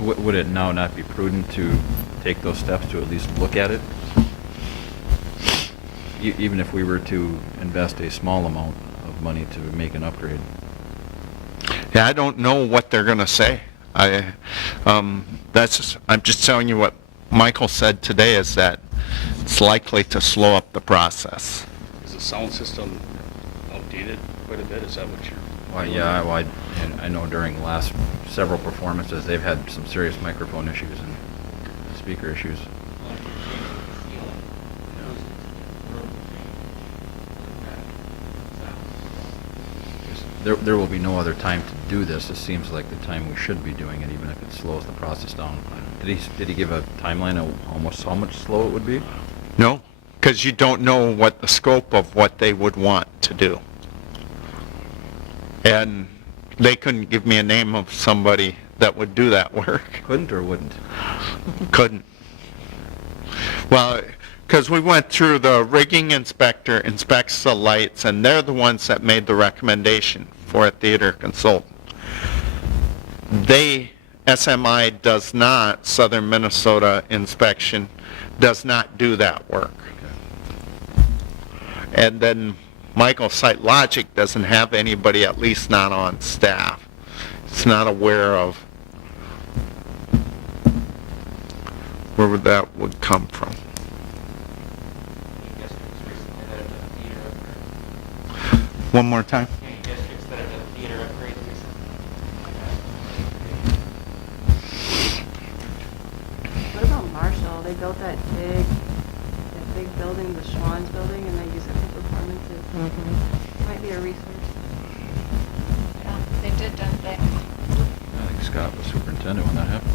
would it now not be prudent to take those steps to at least look at it? Even if we were to invest a small amount of money to make an upgrade? yeah, I don't know what they're going to say. I'm just telling you what Michael said today, is that it's likely to slow up the process. Is the sound system outdated quite a bit? Is that what you're? Well, yeah, and I know during the last several performances, they've had some serious microphone issues and speaker issues. There will be no other time to do this. This seems like the time we should be doing it, even if it slows the process down. Did he give a timeline of how much slow it would be? No, because you don't know what the scope of what they would want to do. And they couldn't give me a name of somebody that would do that work. Couldn't or wouldn't? Couldn't. Well, because we went through, the rigging inspector inspects the lights, and they're the ones that made the recommendation for a theater consultant. SMI does not, Southern Minnesota Inspection, does not do that work. And then Michael Site Logic doesn't have anybody, at least not on staff. It's not aware of where that would come from. One more time. What about Marshall? They built that big building, the Schwann's building, and they use it for performances. Might be a resource. Yeah, they did, didn't they? I think Scott was superintendent when that happened.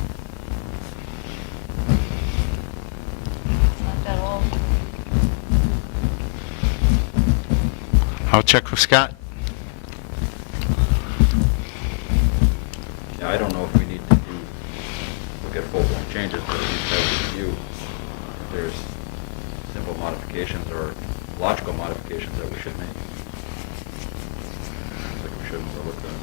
It's not that old. I'll check with Scott. Yeah, I don't know if we need to look at full-blown changes, but at least have a review. If there's simple modifications or logical modifications that we should make. I think we shouldn't overlook that.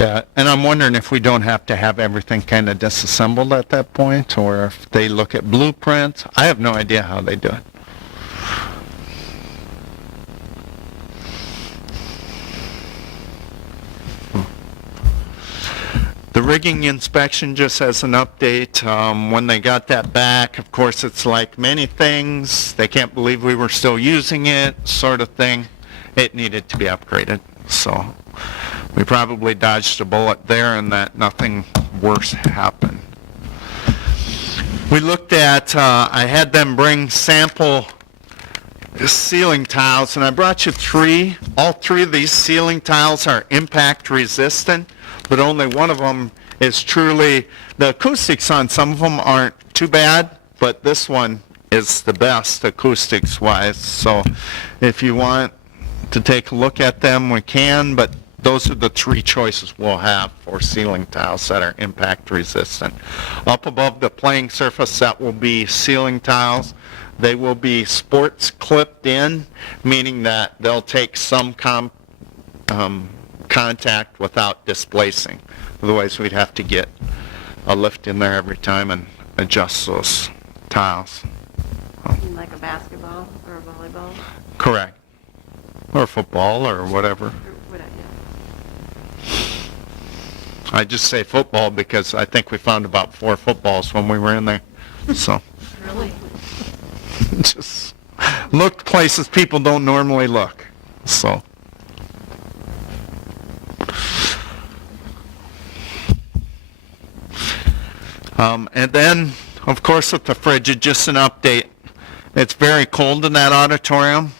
Yeah, and I'm wondering if we don't have to have everything kind of disassembled at that point, or if they look at blueprints. I have no idea how they do it. The rigging inspection, just as an update, when they got that back, of course, it's like many things. They can't believe we were still using it, sort of thing. It needed to be upgraded. So we probably dodged a bullet there, and that nothing worse happened. We looked at, I had them bring sample ceiling tiles, and I brought you 3. All 3 of these ceiling tiles are impact resistant, but only one of them is truly, the acoustics on some of them aren't too bad, but this one is the best acoustics wise. So if you want to take a look at them, we can, but those are the three choices we'll have for ceiling tiles that are impact resistant. Up above the playing surface, that will be ceiling tiles. They will be sports clipped in, meaning that they'll take some contact without displacing. Otherwise, we'd have to get a lift in there every time and adjust those tiles. Like a basketball or a volleyball Correct. Or football or whatever. or whatever. I just say football because I think we found about 4 footballs when we were in there. So, Really? just looked places people don't normally look. So. And then, of course, with the frigid, just an update. It's very cold in that auditorium.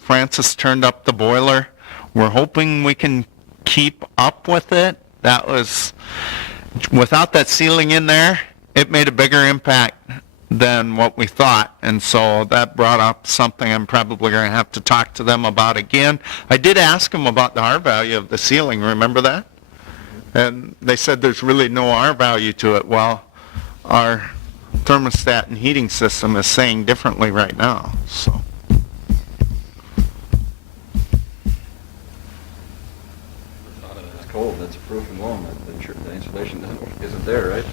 Francis turned up the boiler. We're hoping we can keep up with it. That was, without that ceiling in there, it made a bigger impact than what we thought. And so that brought up something I'm probably going to have to talk to them about again. I did ask them about the R value of the ceiling. Remember that? And they said there's really no R value to it. Well, our thermostat and heating system is saying differently right now. So. It's cold, that's a proof alone that the insulation isn't there, right?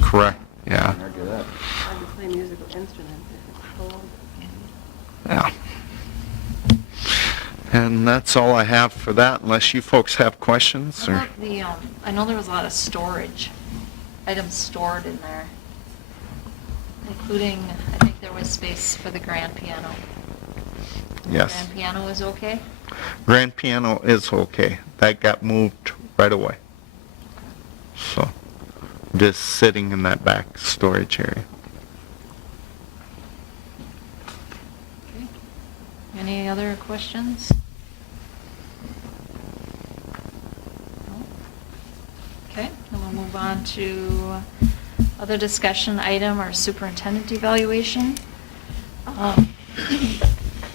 Correct. Yeah. Can't argue that. Hard to play musical instruments if it's cold. Yeah. And that's all I have for that, unless you folks have questions. What Or about the, I know there was a lot of storage, items stored in there, including, I think there was space for the grand piano. Yes. Grand piano is okay? Grand piano is okay. That got moved right away. So, just sitting in that back storage area. Okay. Any other questions? No? Okay, then we'll move on to other discussion item, our superintendent evaluation.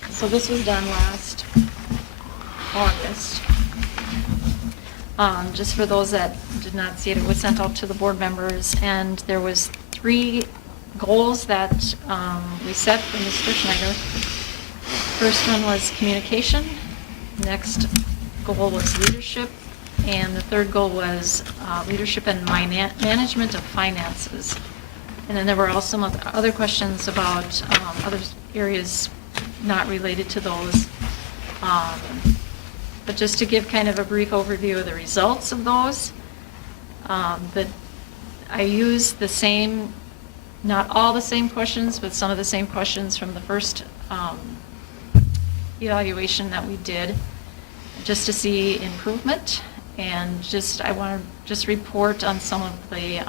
So this was done last August. Just for those that did not see it, it was sent out to the board members, and there was 3 goals that we set for Mr. Schneider. First one was communication, next goal was leadership, and the third goal was leadership and management of finances. And then there were also some other questions about other areas not related to those. But just to give kind of a brief overview of the results of those, that I used the same, not all the same questions, but some of the same questions from the first evaluation that we did, just to see improvement. And I want to just report on some of the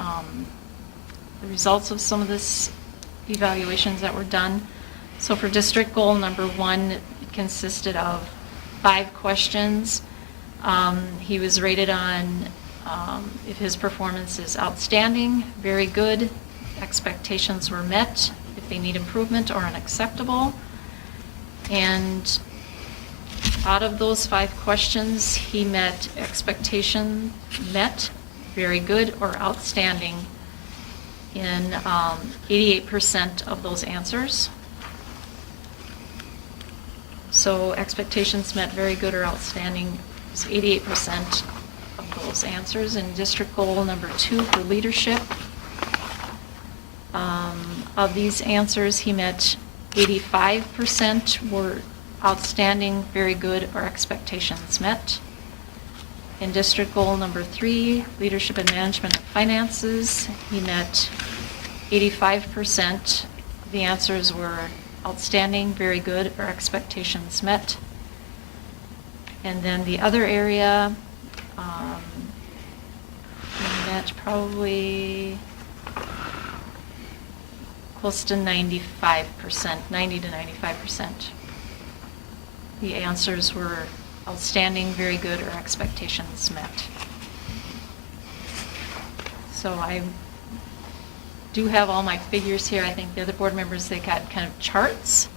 results of some of this evaluations that were done. So for district goal number 1, it consisted of 5 questions. He was rated on if his performance is outstanding, very good, expectations were met, if they need improvement, or unacceptable. And out of those 5 questions, he met expectation met, very good, or outstanding in 88% of those answers. So expectations met, very good, or outstanding is 88% of those answers. And district goal number 2 for leadership, of these answers, he met 85% were outstanding, very good, or expectations met. In district goal number 3, leadership and management of finances, he met 85%. The answers were outstanding, very good, or expectations met. And then the other area, he met probably close to 95%, 90 to 95%. The answers were outstanding, very good, or expectations met. So I do have all my figures here. I think the other board members, they got kind of charts.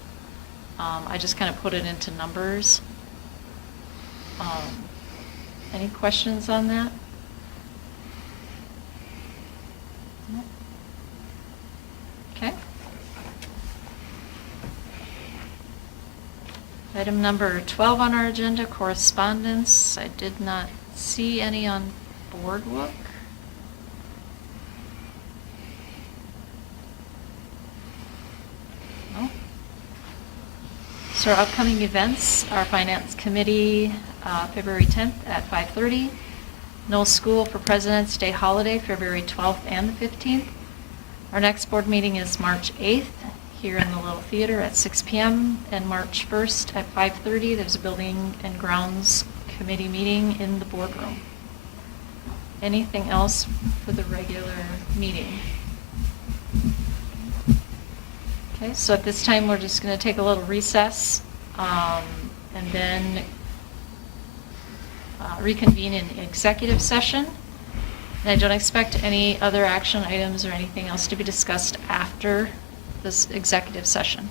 I just kind of put it into numbers. Any questions on that? No? Okay. Item number 12 on our agenda, correspondence. I did not see any on Boardwalk. No. So our upcoming events, our Finance Committee, February 10th at 5:30. No school for President's Day holiday, February 12th and the 15th. Our next board meeting is March 8th here in the Little Theater at 6 p.m. and March 1st at 5:30. There's a Building and Grounds Committee meeting in the boardroom. Anything else for the regular meeting? Okay, so at this time, we're just going to take a little recess and then reconvene in executive session. And I don't expect any other action items or anything else to be discussed after this executive session.